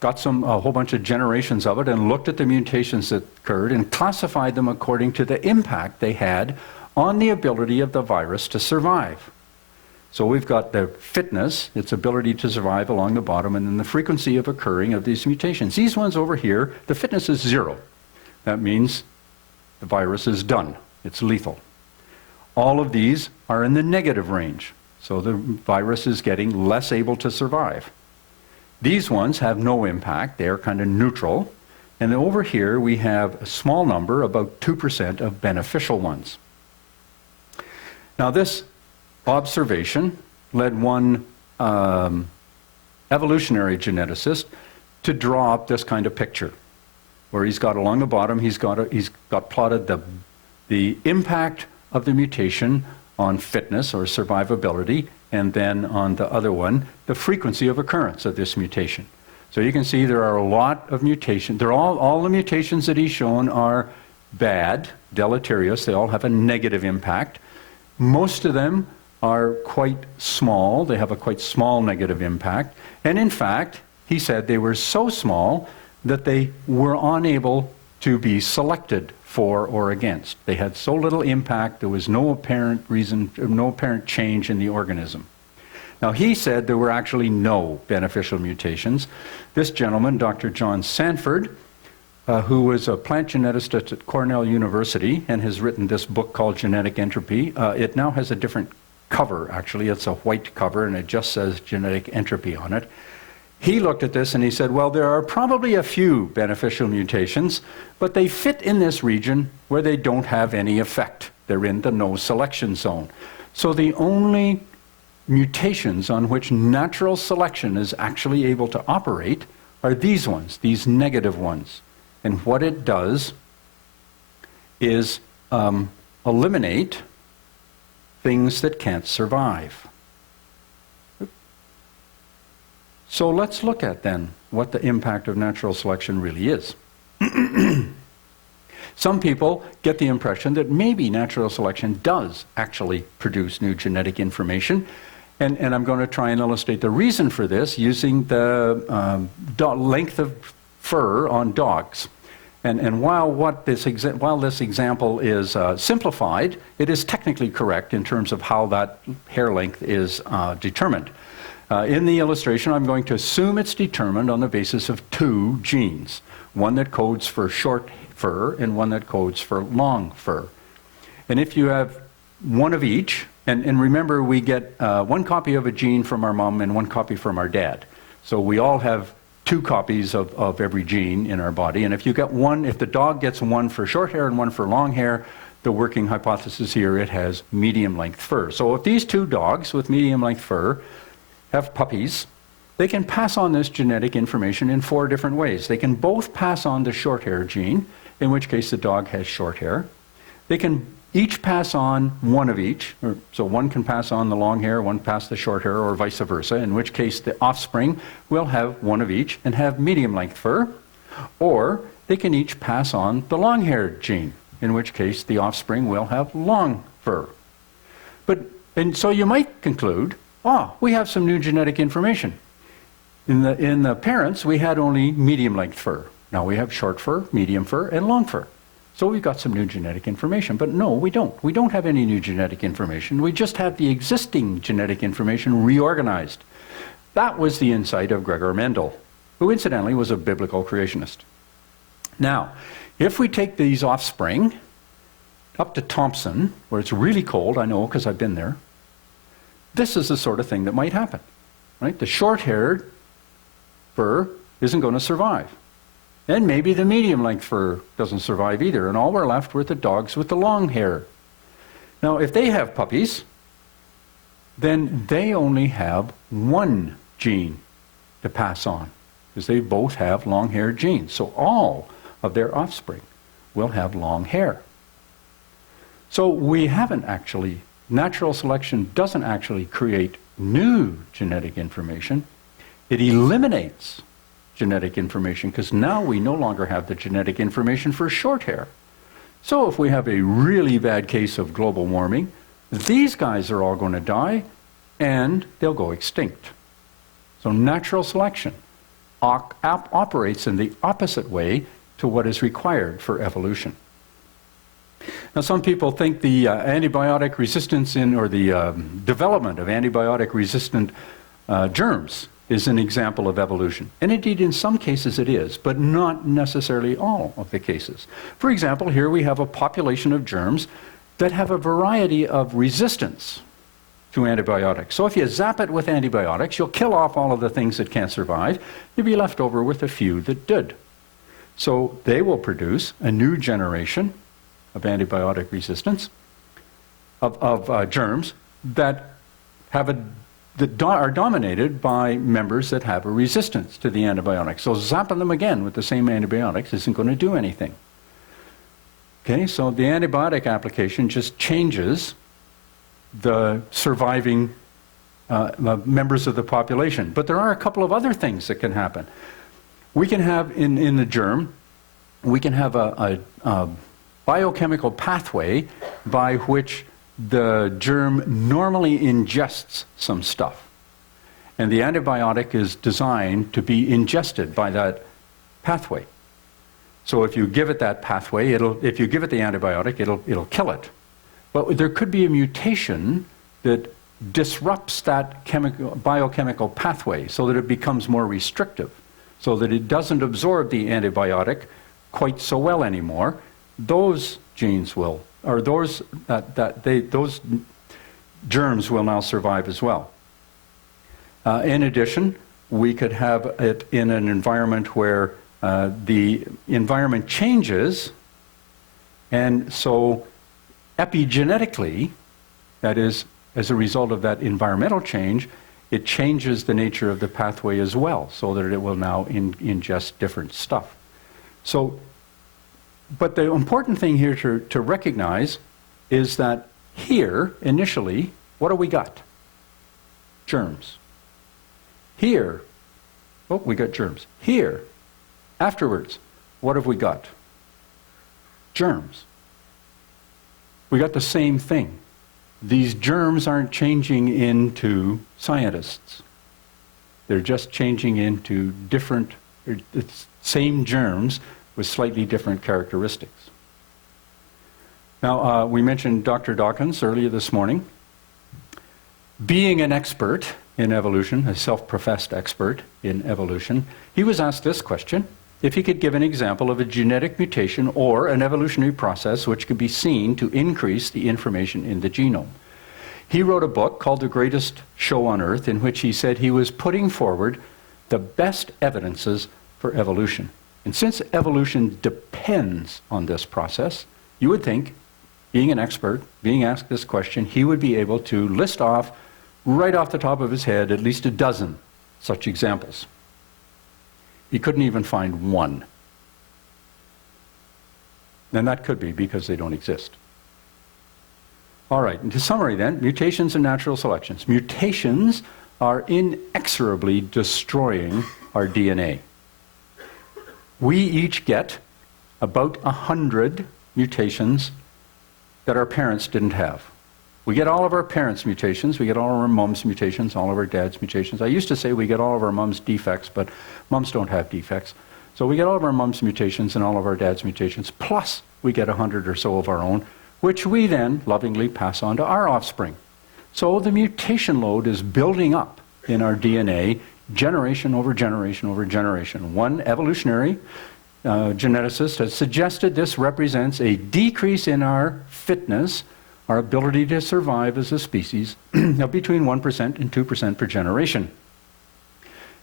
got a whole bunch of generations of it and looked at the mutations that occurred and classified them according to the impact they had on the ability of the virus to survive. So we've got the fitness, its ability to survive along the bottom, and then the frequency of occurring of these mutations. These ones over here, the fitness is 0. That means the virus is done. It's lethal. All of these are in the negative range. So the virus is getting less able to survive. These ones have no impact. They're kind of neutral. And then over here, we have a small number, about 2% of beneficial ones. Now this observation led one evolutionary geneticist to draw up this kind of picture, where he's got along the bottom, he's got plotted the impact of the mutation on fitness or survivability, and then on the other one, the frequency of occurrence of this mutation. So you can see there are a lot of mutations. All the mutations that he's shown are bad, deleterious. They all have a negative impact. Most of them are quite small. They have a quite small negative impact. And in fact, he said they were so small that they were unable to be selected for or against. They had so little impact, there was no apparent reason, no apparent change in the organism. Now he said there were actually no beneficial mutations. This gentleman, Dr. John Sanford, who was a plant geneticist at Cornell University and has written this book called Genetic Entropy. It now has a different cover, actually. It's a white cover, and it just says genetic entropy on it. He looked at this and he said, well, there are probably a few beneficial mutations, but they fit in this region where they don't have any effect. They're in the no selection zone. So the only mutations on which natural selection is actually able to operate are these ones, these negative ones. And what it does is eliminate things that can't survive. So let's look at then what the impact of natural selection really is. Some people get the impression that maybe natural selection does actually produce new genetic information. And I'm going to try and illustrate the reason for this using the length of fur on dogs. And while this example is simplified, it is technically correct in terms of how that hair length is determined. In the illustration, I'm going to assume it's determined on the basis of two genes, one that codes for short fur and one that codes for long fur. And if you have one of each, and remember, we get one copy of a gene from our mom and one copy from our dad. So we all have two copies of every gene in our body. And if you get one, if the dog gets one for short hair and one for long hair, the working hypothesis here, it has medium-length fur. So if these two dogs with medium-length fur have puppies, they can pass on this genetic information in 4 different ways. They can both pass on the short hair gene, in which case the dog has short hair. They can each pass on one of each, so one can pass on the long hair, one pass the short hair, or vice versa, in which case the offspring will have one of each and have medium-length fur. Or they can each pass on the long-haired gene, in which case the offspring will have long fur. And so you might conclude, we have some new genetic information. In the parents, we had only medium-length fur. Now we have short fur, medium fur, and long fur. So we've got some new genetic information. But no, we don't. We don't have any new genetic information. We just have the existing genetic information reorganized. That was the insight of Gregor Mendel, who incidentally was a biblical creationist. Now, if we take these offspring up to Thompson, where it's really cold, I know because I've been there, this is the sort of thing that might happen, right? The short-haired fur isn't going to survive. And maybe the medium-length fur doesn't survive either, and all we're left with the dogs with the long hair. Now, if they have puppies, then they only have one gene to pass on, because they both have long-haired genes. So all of their offspring will have long hair. So we haven't actually, natural selection doesn't actually create new genetic information. It eliminates genetic information, because now we no longer have the genetic information for short hair. So if we have a really bad case of global warming, these guys are all going to die and they'll go extinct. So natural selection operates in the opposite way to what is required for evolution. Now, some people think the antibiotic resistance or the development of antibiotic-resistant germs is an example of evolution. And indeed, in some cases it is, but not necessarily all of the cases. For example, here we have a population of germs that have a variety of resistance to antibiotics. So if you zap it with antibiotics, you'll kill off all of the things that can't survive. You'll be left over with a few that did. So they will produce a new generation of antibiotic resistance, of germs that are dominated by members that have a resistance to the antibiotics. So zapping them again with the same antibiotics isn't going to do anything. Okay, so the antibiotic application just changes the surviving members of the population. But there are a couple of other things that can happen. We can have, in the germ, we can have a biochemical pathway by which the germ normally ingests some stuff. And the antibiotic is designed to be ingested by that pathway. So if you give it that pathway, if you give it the antibiotic, it'll kill it. But there could be a mutation that disrupts that biochemical pathway so that it becomes more restrictive, so that it doesn't absorb the antibiotic quite so well anymore, those genes will, or those germs will now survive as well. In addition, we could have it in an environment where the environment changes, and so epigenetically, that is, as a result of that environmental change, it changes the nature of the pathway as well, so that it will now ingest different stuff. So, but the important thing here to recognize is that here, initially, what do we got? Germs. Here, oh, we got germs. Here, afterwards, what have we got? Germs. We got the same thing. These germs aren't changing into scientists. They're just changing into different, same germs with slightly different characteristics. Now, we mentioned Dr. Dawkins earlier this morning. Being an expert in evolution, a self-professed expert in evolution, he was asked this question: if he could give an example of a genetic mutation or an evolutionary process which could be seen to increase the information in the genome. He wrote a book called The Greatest Show on Earth, in which he said he was putting forward the best evidences for evolution. And since evolution depends on this process, you would think, being an expert, being asked this question, he would be able to list off, right off the top of his head, at least a dozen such examples. He couldn't even find one. And that could be because they don't exist. All right, and to summary then, mutations and natural selections. Mutations are inexorably destroying our DNA. We each get about 100 mutations that our parents didn't have. We get all of our parents' mutations, we get all of our mom's mutations, all of our dad's mutations. I used to say we get all of our mom's defects, but moms don't have defects. So we get all of our mom's mutations and all of our dad's mutations, plus we get 100 or so of our own, which we then lovingly pass on to our offspring. So the mutation load is building up in our DNA generation over generation over generation. One evolutionary geneticist has suggested this represents a decrease in our fitness, our ability to survive as a species, of between 1% and 2% per generation.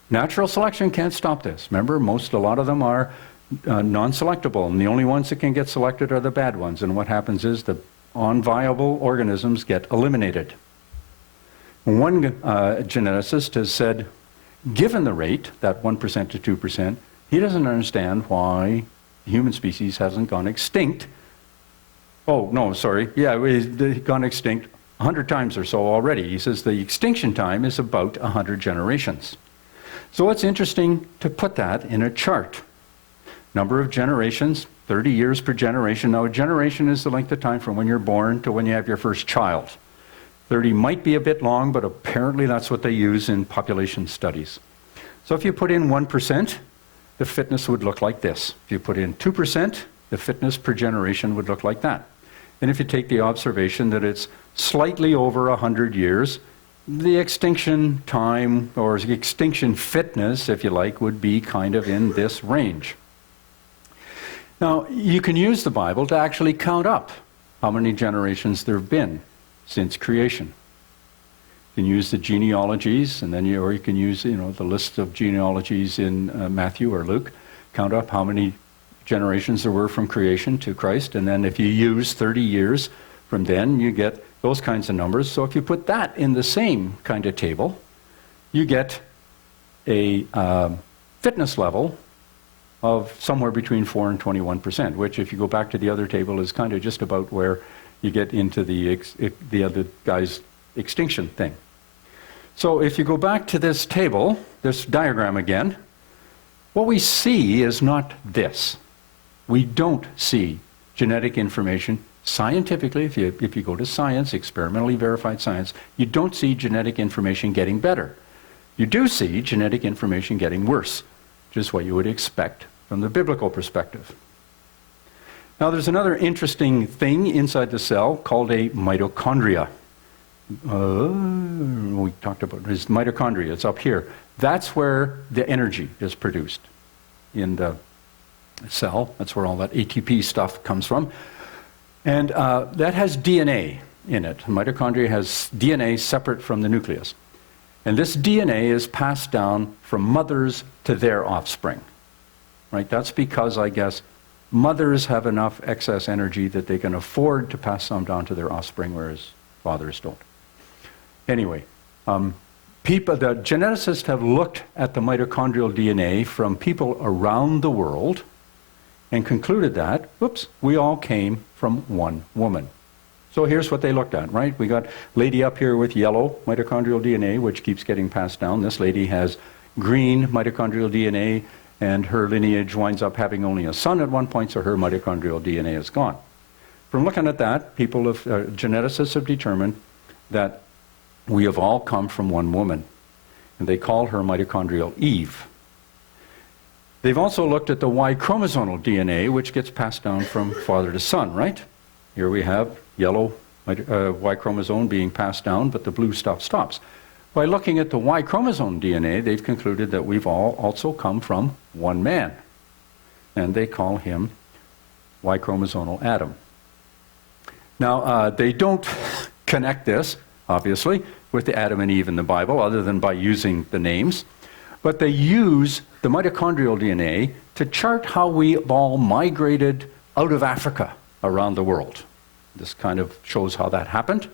Natural selection can't stop this. Remember, a lot of them are non-selectable, and the only ones that can get selected are the bad ones. And what happens is the unviable organisms get eliminated. One geneticist has said, given the rate, that 1% to 2%, he doesn't understand why the human species hasn't gone extinct. Oh, no, sorry. Yeah, they've gone extinct 100 times or so already. He says the extinction time is about 100 generations. So it's interesting to put that in a chart. Number of generations, 30 years per generation. Now, a generation is the length of time from when you're born to when you have your first child. 30 might be a bit long, but apparently that's what they use in population studies. So if you put in 1%, the fitness would look like this. If you put in 2%, the fitness per generation would look like that. And if you take the observation that it's slightly over 100 years, the extinction time, or the extinction fitness, if you like, would be kind of in this range. Now, you can use the Bible to actually count up how many generations there have been since creation. You can use the genealogies, and then or you can use the list of genealogies in Matthew or Luke, count up how many generations there were from creation to Christ, and then if you use 30 years from then, you get those kinds of numbers. So if you put that in the same kind of table, you get a fitness level of somewhere between 4 and 21%, which, if you go back to the other table, is kind of just about where you get into the other guy's extinction thing. So if you go back to this table, this diagram again, what we see is not this. We don't see genetic information scientifically. If you go to science, experimentally verified science, you don't see genetic information getting better. You do see genetic information getting worse, which is what you would expect from the biblical perspective. Now, there's another interesting thing inside the cell called a mitochondria. We talked about this mitochondria. It's up here. That's where the energy is produced in the cell. That's where all that ATP stuff comes from. And that has DNA in it. Mitochondria has DNA separate from the nucleus. And this DNA is passed down from mothers to their offspring. Right? That's because, I guess, mothers have enough excess energy that they can afford to pass some down to their offspring, whereas fathers don't. Anyway, the geneticists have looked at the mitochondrial DNA from people around the world and concluded that, whoops, we all came from one woman. So here's what they looked at, right? We got lady up here with yellow mitochondrial DNA, which keeps getting passed down. This lady has green mitochondrial DNA, and her lineage winds up having only a son at one point, so her mitochondrial DNA is gone. From looking at that, geneticists have determined that we have all come from one woman, and they call her mitochondrial Eve. They've also looked at the Y chromosomal DNA, which gets passed down from father to son, right? Here we have yellow Y chromosome being passed down, but the blue stuff stops. By looking at the Y chromosome DNA, they've concluded that we've all also come from one man, and they call him Y chromosomal Adam. Now, they don't connect this, obviously, with the Adam and Eve in the Bible, other than by using the names, but they use the mitochondrial DNA to chart how we all migrated out of Africa around the world. This kind of shows how that happened.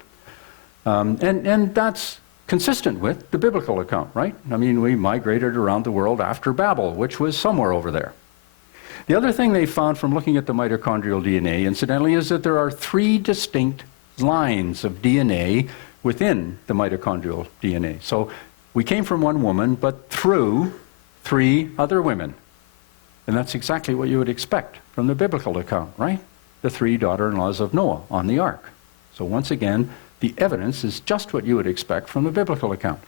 And that's consistent with the biblical account, right? I mean, we migrated around the world after Babel, which was somewhere over there. The other thing they found from looking at the mitochondrial DNA, incidentally, is that there are 3 distinct lines of DNA within the mitochondrial DNA. So we came from one woman, but through 3 other women. And that's exactly what you would expect from the biblical account, right? The 3 daughter-in-laws of Noah on the ark. So once again, the evidence is just what you would expect from the biblical account.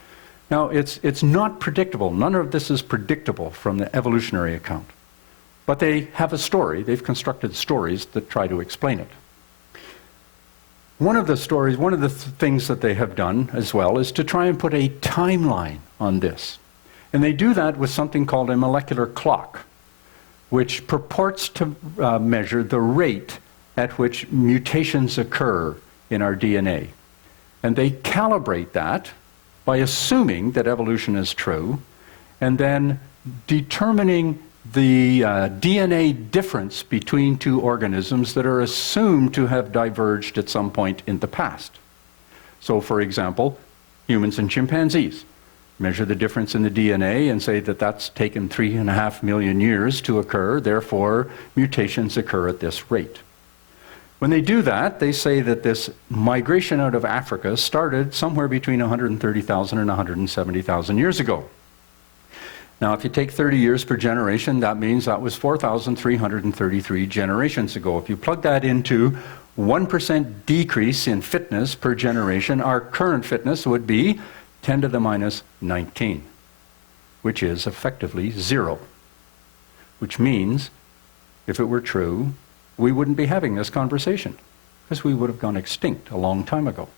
Now, it's not predictable. None of this is predictable from the evolutionary account. But they have a story. They've constructed stories that try to explain it. One of the things that they have done as well is to try and put a timeline on this. And they do that with something called a molecular clock, which purports to measure the rate at which mutations occur in our DNA. And they calibrate that by assuming that evolution is true, and then determining the DNA difference between 2 organisms that are assumed to have diverged at some point in the past. So, for example, humans and chimpanzees measure the difference in the DNA and say that that's taken 3.5 million years to occur, therefore mutations occur at this rate. When they do that, they say that this migration out of Africa started somewhere between 130,000 and 170,000 years ago. Now, if you take 30 years per generation, that means that was 4,333 generations ago. If you plug that into 1% decrease in fitness per generation, our current fitness would be 10 to the minus 19, which is effectively 0. Which means, if it were true, we wouldn't be having this conversation, because we would have gone extinct a long time ago.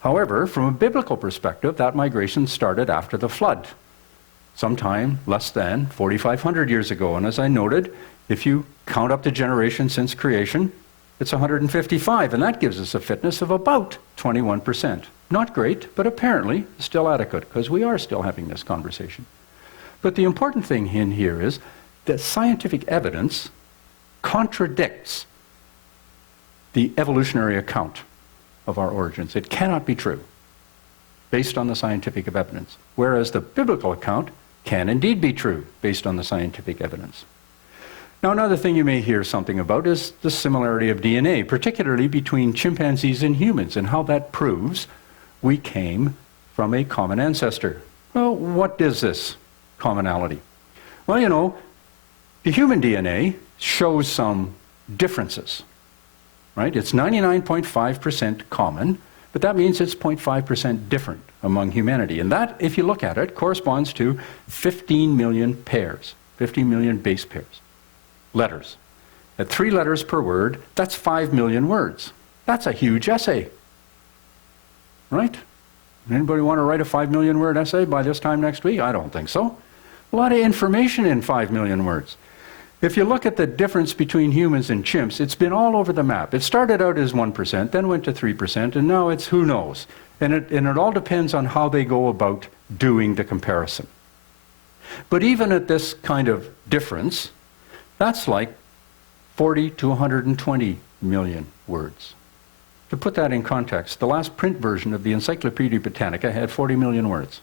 However, from a biblical perspective, that migration started after the flood, sometime less than 4,500 years ago. And as I noted, if you count up the generations since creation, it's 155, and that gives us a fitness of about 21%. Not great, but apparently still adequate, because we are still having this conversation. But the important thing in here is that scientific evidence contradicts the evolutionary account of our origins. It cannot be true based on the scientific evidence, whereas the biblical account can indeed be true based on the scientific evidence. Now, another thing you may hear something about is the similarity of DNA, particularly between chimpanzees and humans, and how that proves we came from a common ancestor. Well, what is this commonality? Well, you know, the human DNA shows some differences, right? It's 99.5% common, but that means it's 0.5% different among humanity. And that, if you look at it, corresponds to 15 million pairs, 15 million base pairs, letters. At 3 letters per word, that's 5 million words. That's a huge essay, right? Anybody want to write a 5 million word essay by this time next week? I don't think so. A lot of information in 5 million words. If you look at the difference between humans and chimps, it's been all over the map. It started out as 1%, then went to 3%, and now it's who knows. And it all depends on how they go about doing the comparison. But even at this kind of difference, that's like 40 to 120 million words. To put that in context, the last print version of the Encyclopedia Britannica had 40 million words.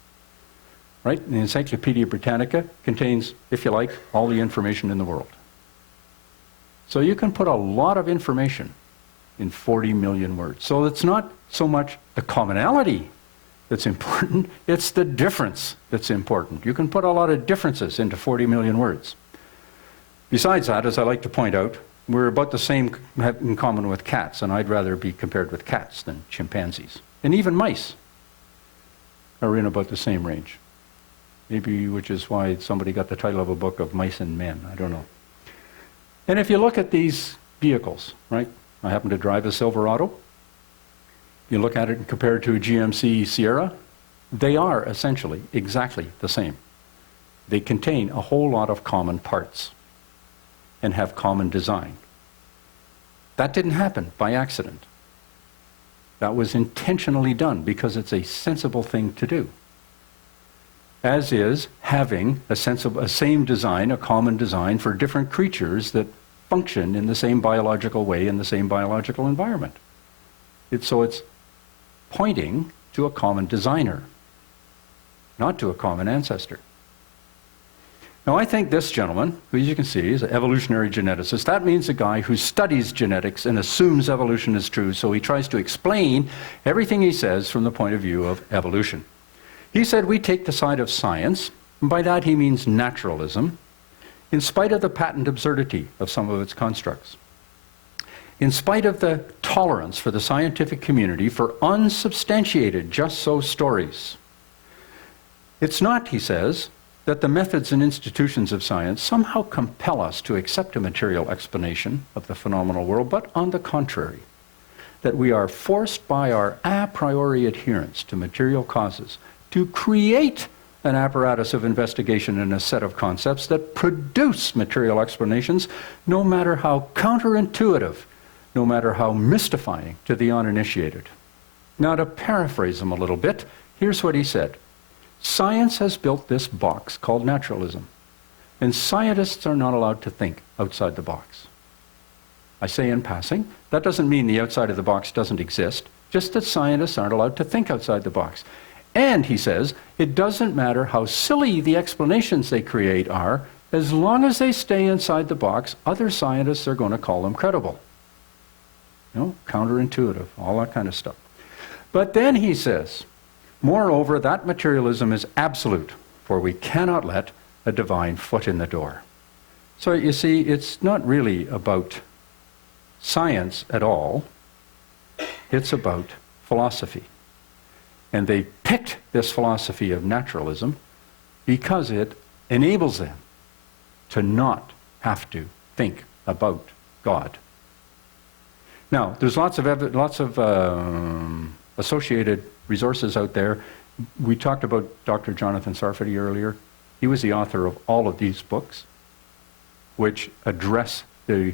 Right? The Encyclopedia Britannica contains, if you like, all the information in the world. So you can put a lot of information in 40 million words. So it's not so much the commonality that's important, it's the difference that's important. You can put a lot of differences into 40 million words. Besides that, as I like to point out, we're about the same in common with cats, and I'd rather be compared with cats than chimpanzees. And even mice are in about the same range. Maybe which is why somebody got the title of a book of Mice and Men. I don't know. And if you look at these vehicles, right? I happen to drive a Silverado. You look at it and compare it to a GMC Sierra, they are essentially exactly the same. They contain a whole lot of common parts and have common design. That didn't happen by accident. That was intentionally done because it's a sensible thing to do. As is having a same design, a common design for different creatures that function in the same biological way in the same biological environment. So it's pointing to a common designer, not to a common ancestor. Now I think this gentleman, who as you can see is an evolutionary geneticist, that means a guy who studies genetics and assumes evolution is true, so he tries to explain everything he says from the point of view of evolution. He said we take the side of science, and by that he means naturalism, in spite of the patent absurdity of some of its constructs. In spite of the tolerance for the scientific community for unsubstantiated just-so stories. It's not, he says, that the methods and institutions of science somehow compel us to accept a material explanation of the phenomenal world, but on the contrary, that we are forced by our a priori adherence to material causes to create an apparatus of investigation and a set of concepts that produce material explanations, no matter how counterintuitive, no matter how mystifying to the uninitiated. Now, to paraphrase him a little bit, here's what he said. Science has built this box called naturalism, and scientists are not allowed to think outside the box. I say in passing, that doesn't mean the outside of the box doesn't exist, just that scientists aren't allowed to think outside the box. And, he says, it doesn't matter how silly the explanations they create are, as long as they stay inside the box, other scientists are going to call them credible. You know, counterintuitive, all that kind of stuff. But then he says, moreover, that materialism is absolute, for we cannot let a divine foot in the door. So you see, it's not really about science at all, it's about philosophy. And they picked this philosophy of naturalism because it enables them to not have to think about God. Now, there's lots of associated resources out there. We talked about Dr. Jonathan Sarfati earlier. He was the author of all of these books, which address he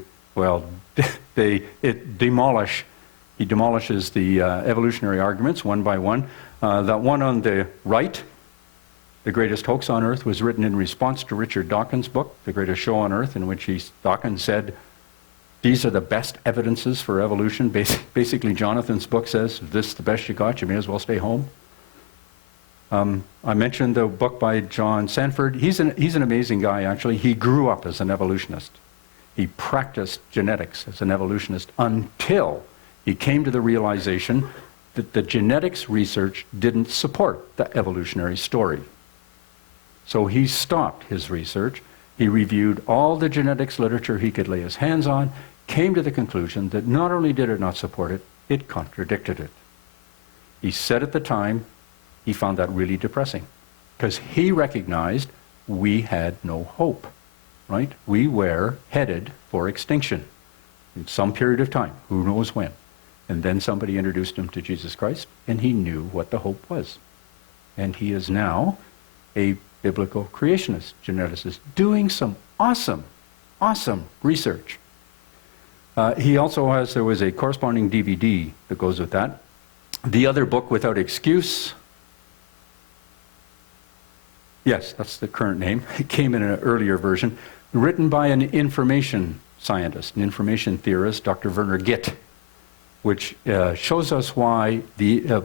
demolishes the evolutionary arguments one by one. That one on the right, The Greatest Hoax on Earth, was written in response to Richard Dawkins' book, The Greatest Show on Earth, in which Dawkins said, these are the best evidences for evolution. Basically, Jonathan's book says, if this is the best you got, you may as well stay home. I mentioned the book by John Sanford. He's an amazing guy, actually. He grew up as an evolutionist. He practiced genetics as an evolutionist until he came to the realization that the genetics research didn't support the evolutionary story. So he stopped his research. He reviewed all the genetics literature he could lay his hands on, came to the conclusion that not only did it not support it, it contradicted it. He said at the time he found that really depressing because he recognized we had no hope, right? We were headed for extinction in some period of time, who knows when. And then somebody introduced him to Jesus Christ, and he knew what the hope was. And he is now a biblical creationist geneticist doing some awesome Awesome research. He also has, there was a corresponding DVD that goes with that. The Other Book Without Excuse. Yes, that's the current name. It came in an earlier version. Written by an information scientist, an information theorist, Dr. Werner Gitt, which shows us why the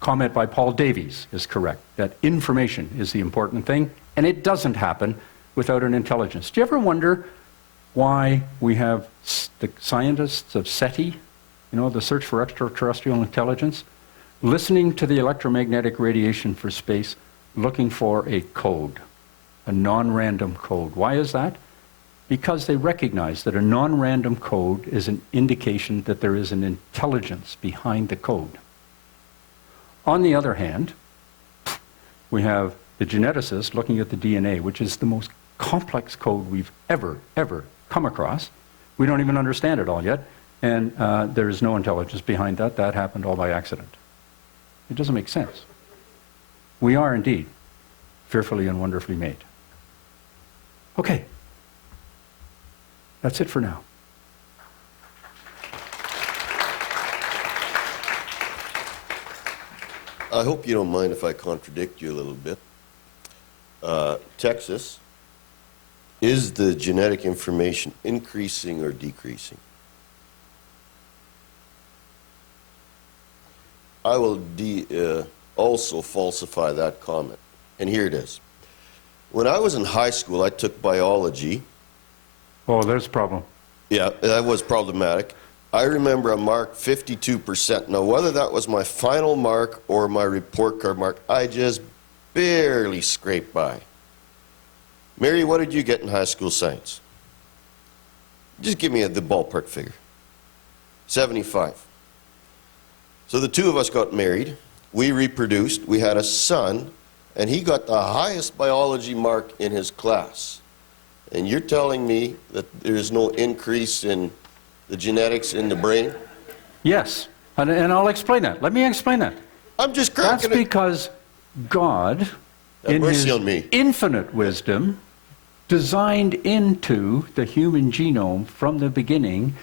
comment by Paul Davies is correct, that information is the important thing, and it doesn't happen without an intelligence. Do you ever wonder why we have the scientists of SETI, the search for extraterrestrial intelligence, listening to the electromagnetic radiation for space, looking for a code, a non-random code? Why is that? Because they recognize that a non-random code is an indication that there is an intelligence behind the code. On the other hand, we have the geneticist looking at the DNA, which is the most complex code we've ever come across. We don't even understand it all yet, and there is no intelligence behind that. That happened all by accident. It doesn't make sense. We are indeed fearfully and wonderfully made. Okay. That's it for now. I hope you don't mind if I contradict you a little bit. Texas, is the genetic information increasing or decreasing? I will also falsify that comment, and here it is. When I was in high school, I took biology. Oh, there's a problem. Yeah, that was problematic. I remember I marked 52%. Now, whether that was my final mark or my report card mark, I just barely scraped by. Mary, what did you get in high school science? Just give me the ballpark figure. 75. So the two of us got married. We reproduced. We had a son, and he got the highest biology mark in his class. And you're telling me that there's no increase in the genetics in the brain? Yes, and I'll explain that. Let me explain that. I'm just cracking That's because God, in His infinite wisdom, designed into the human genome from the beginning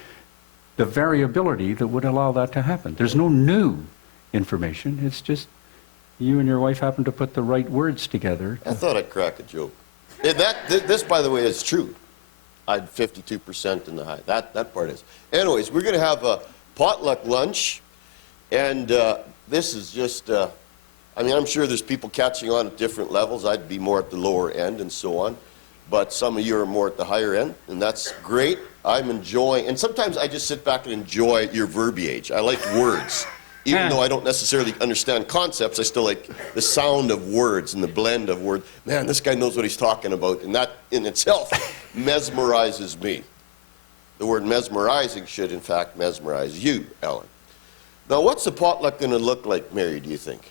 the variability that would allow that to happen. There's no new information. It's just you and your wife happen to put the right words together. I thought I'd crack a joke. This, by the way, is true. I had 52% in the high. That part is. Anyways, we're going to have a potluck lunch, and this is just, I'm sure there's people catching on at different levels. I'd be more at the lower end and so on, but some of you are more at the higher end, and that's great. I'm enjoying, and sometimes I just sit back and enjoy your verbiage. I like words. Even though I don't necessarily understand concepts, I still like the sound of words and the blend of words. Man, this guy knows what he's talking about, and that in itself mesmerizes me. The word mesmerizing should, in fact, mesmerize you, Ellen. Now, what's the potluck going to look like, Mary, do you think?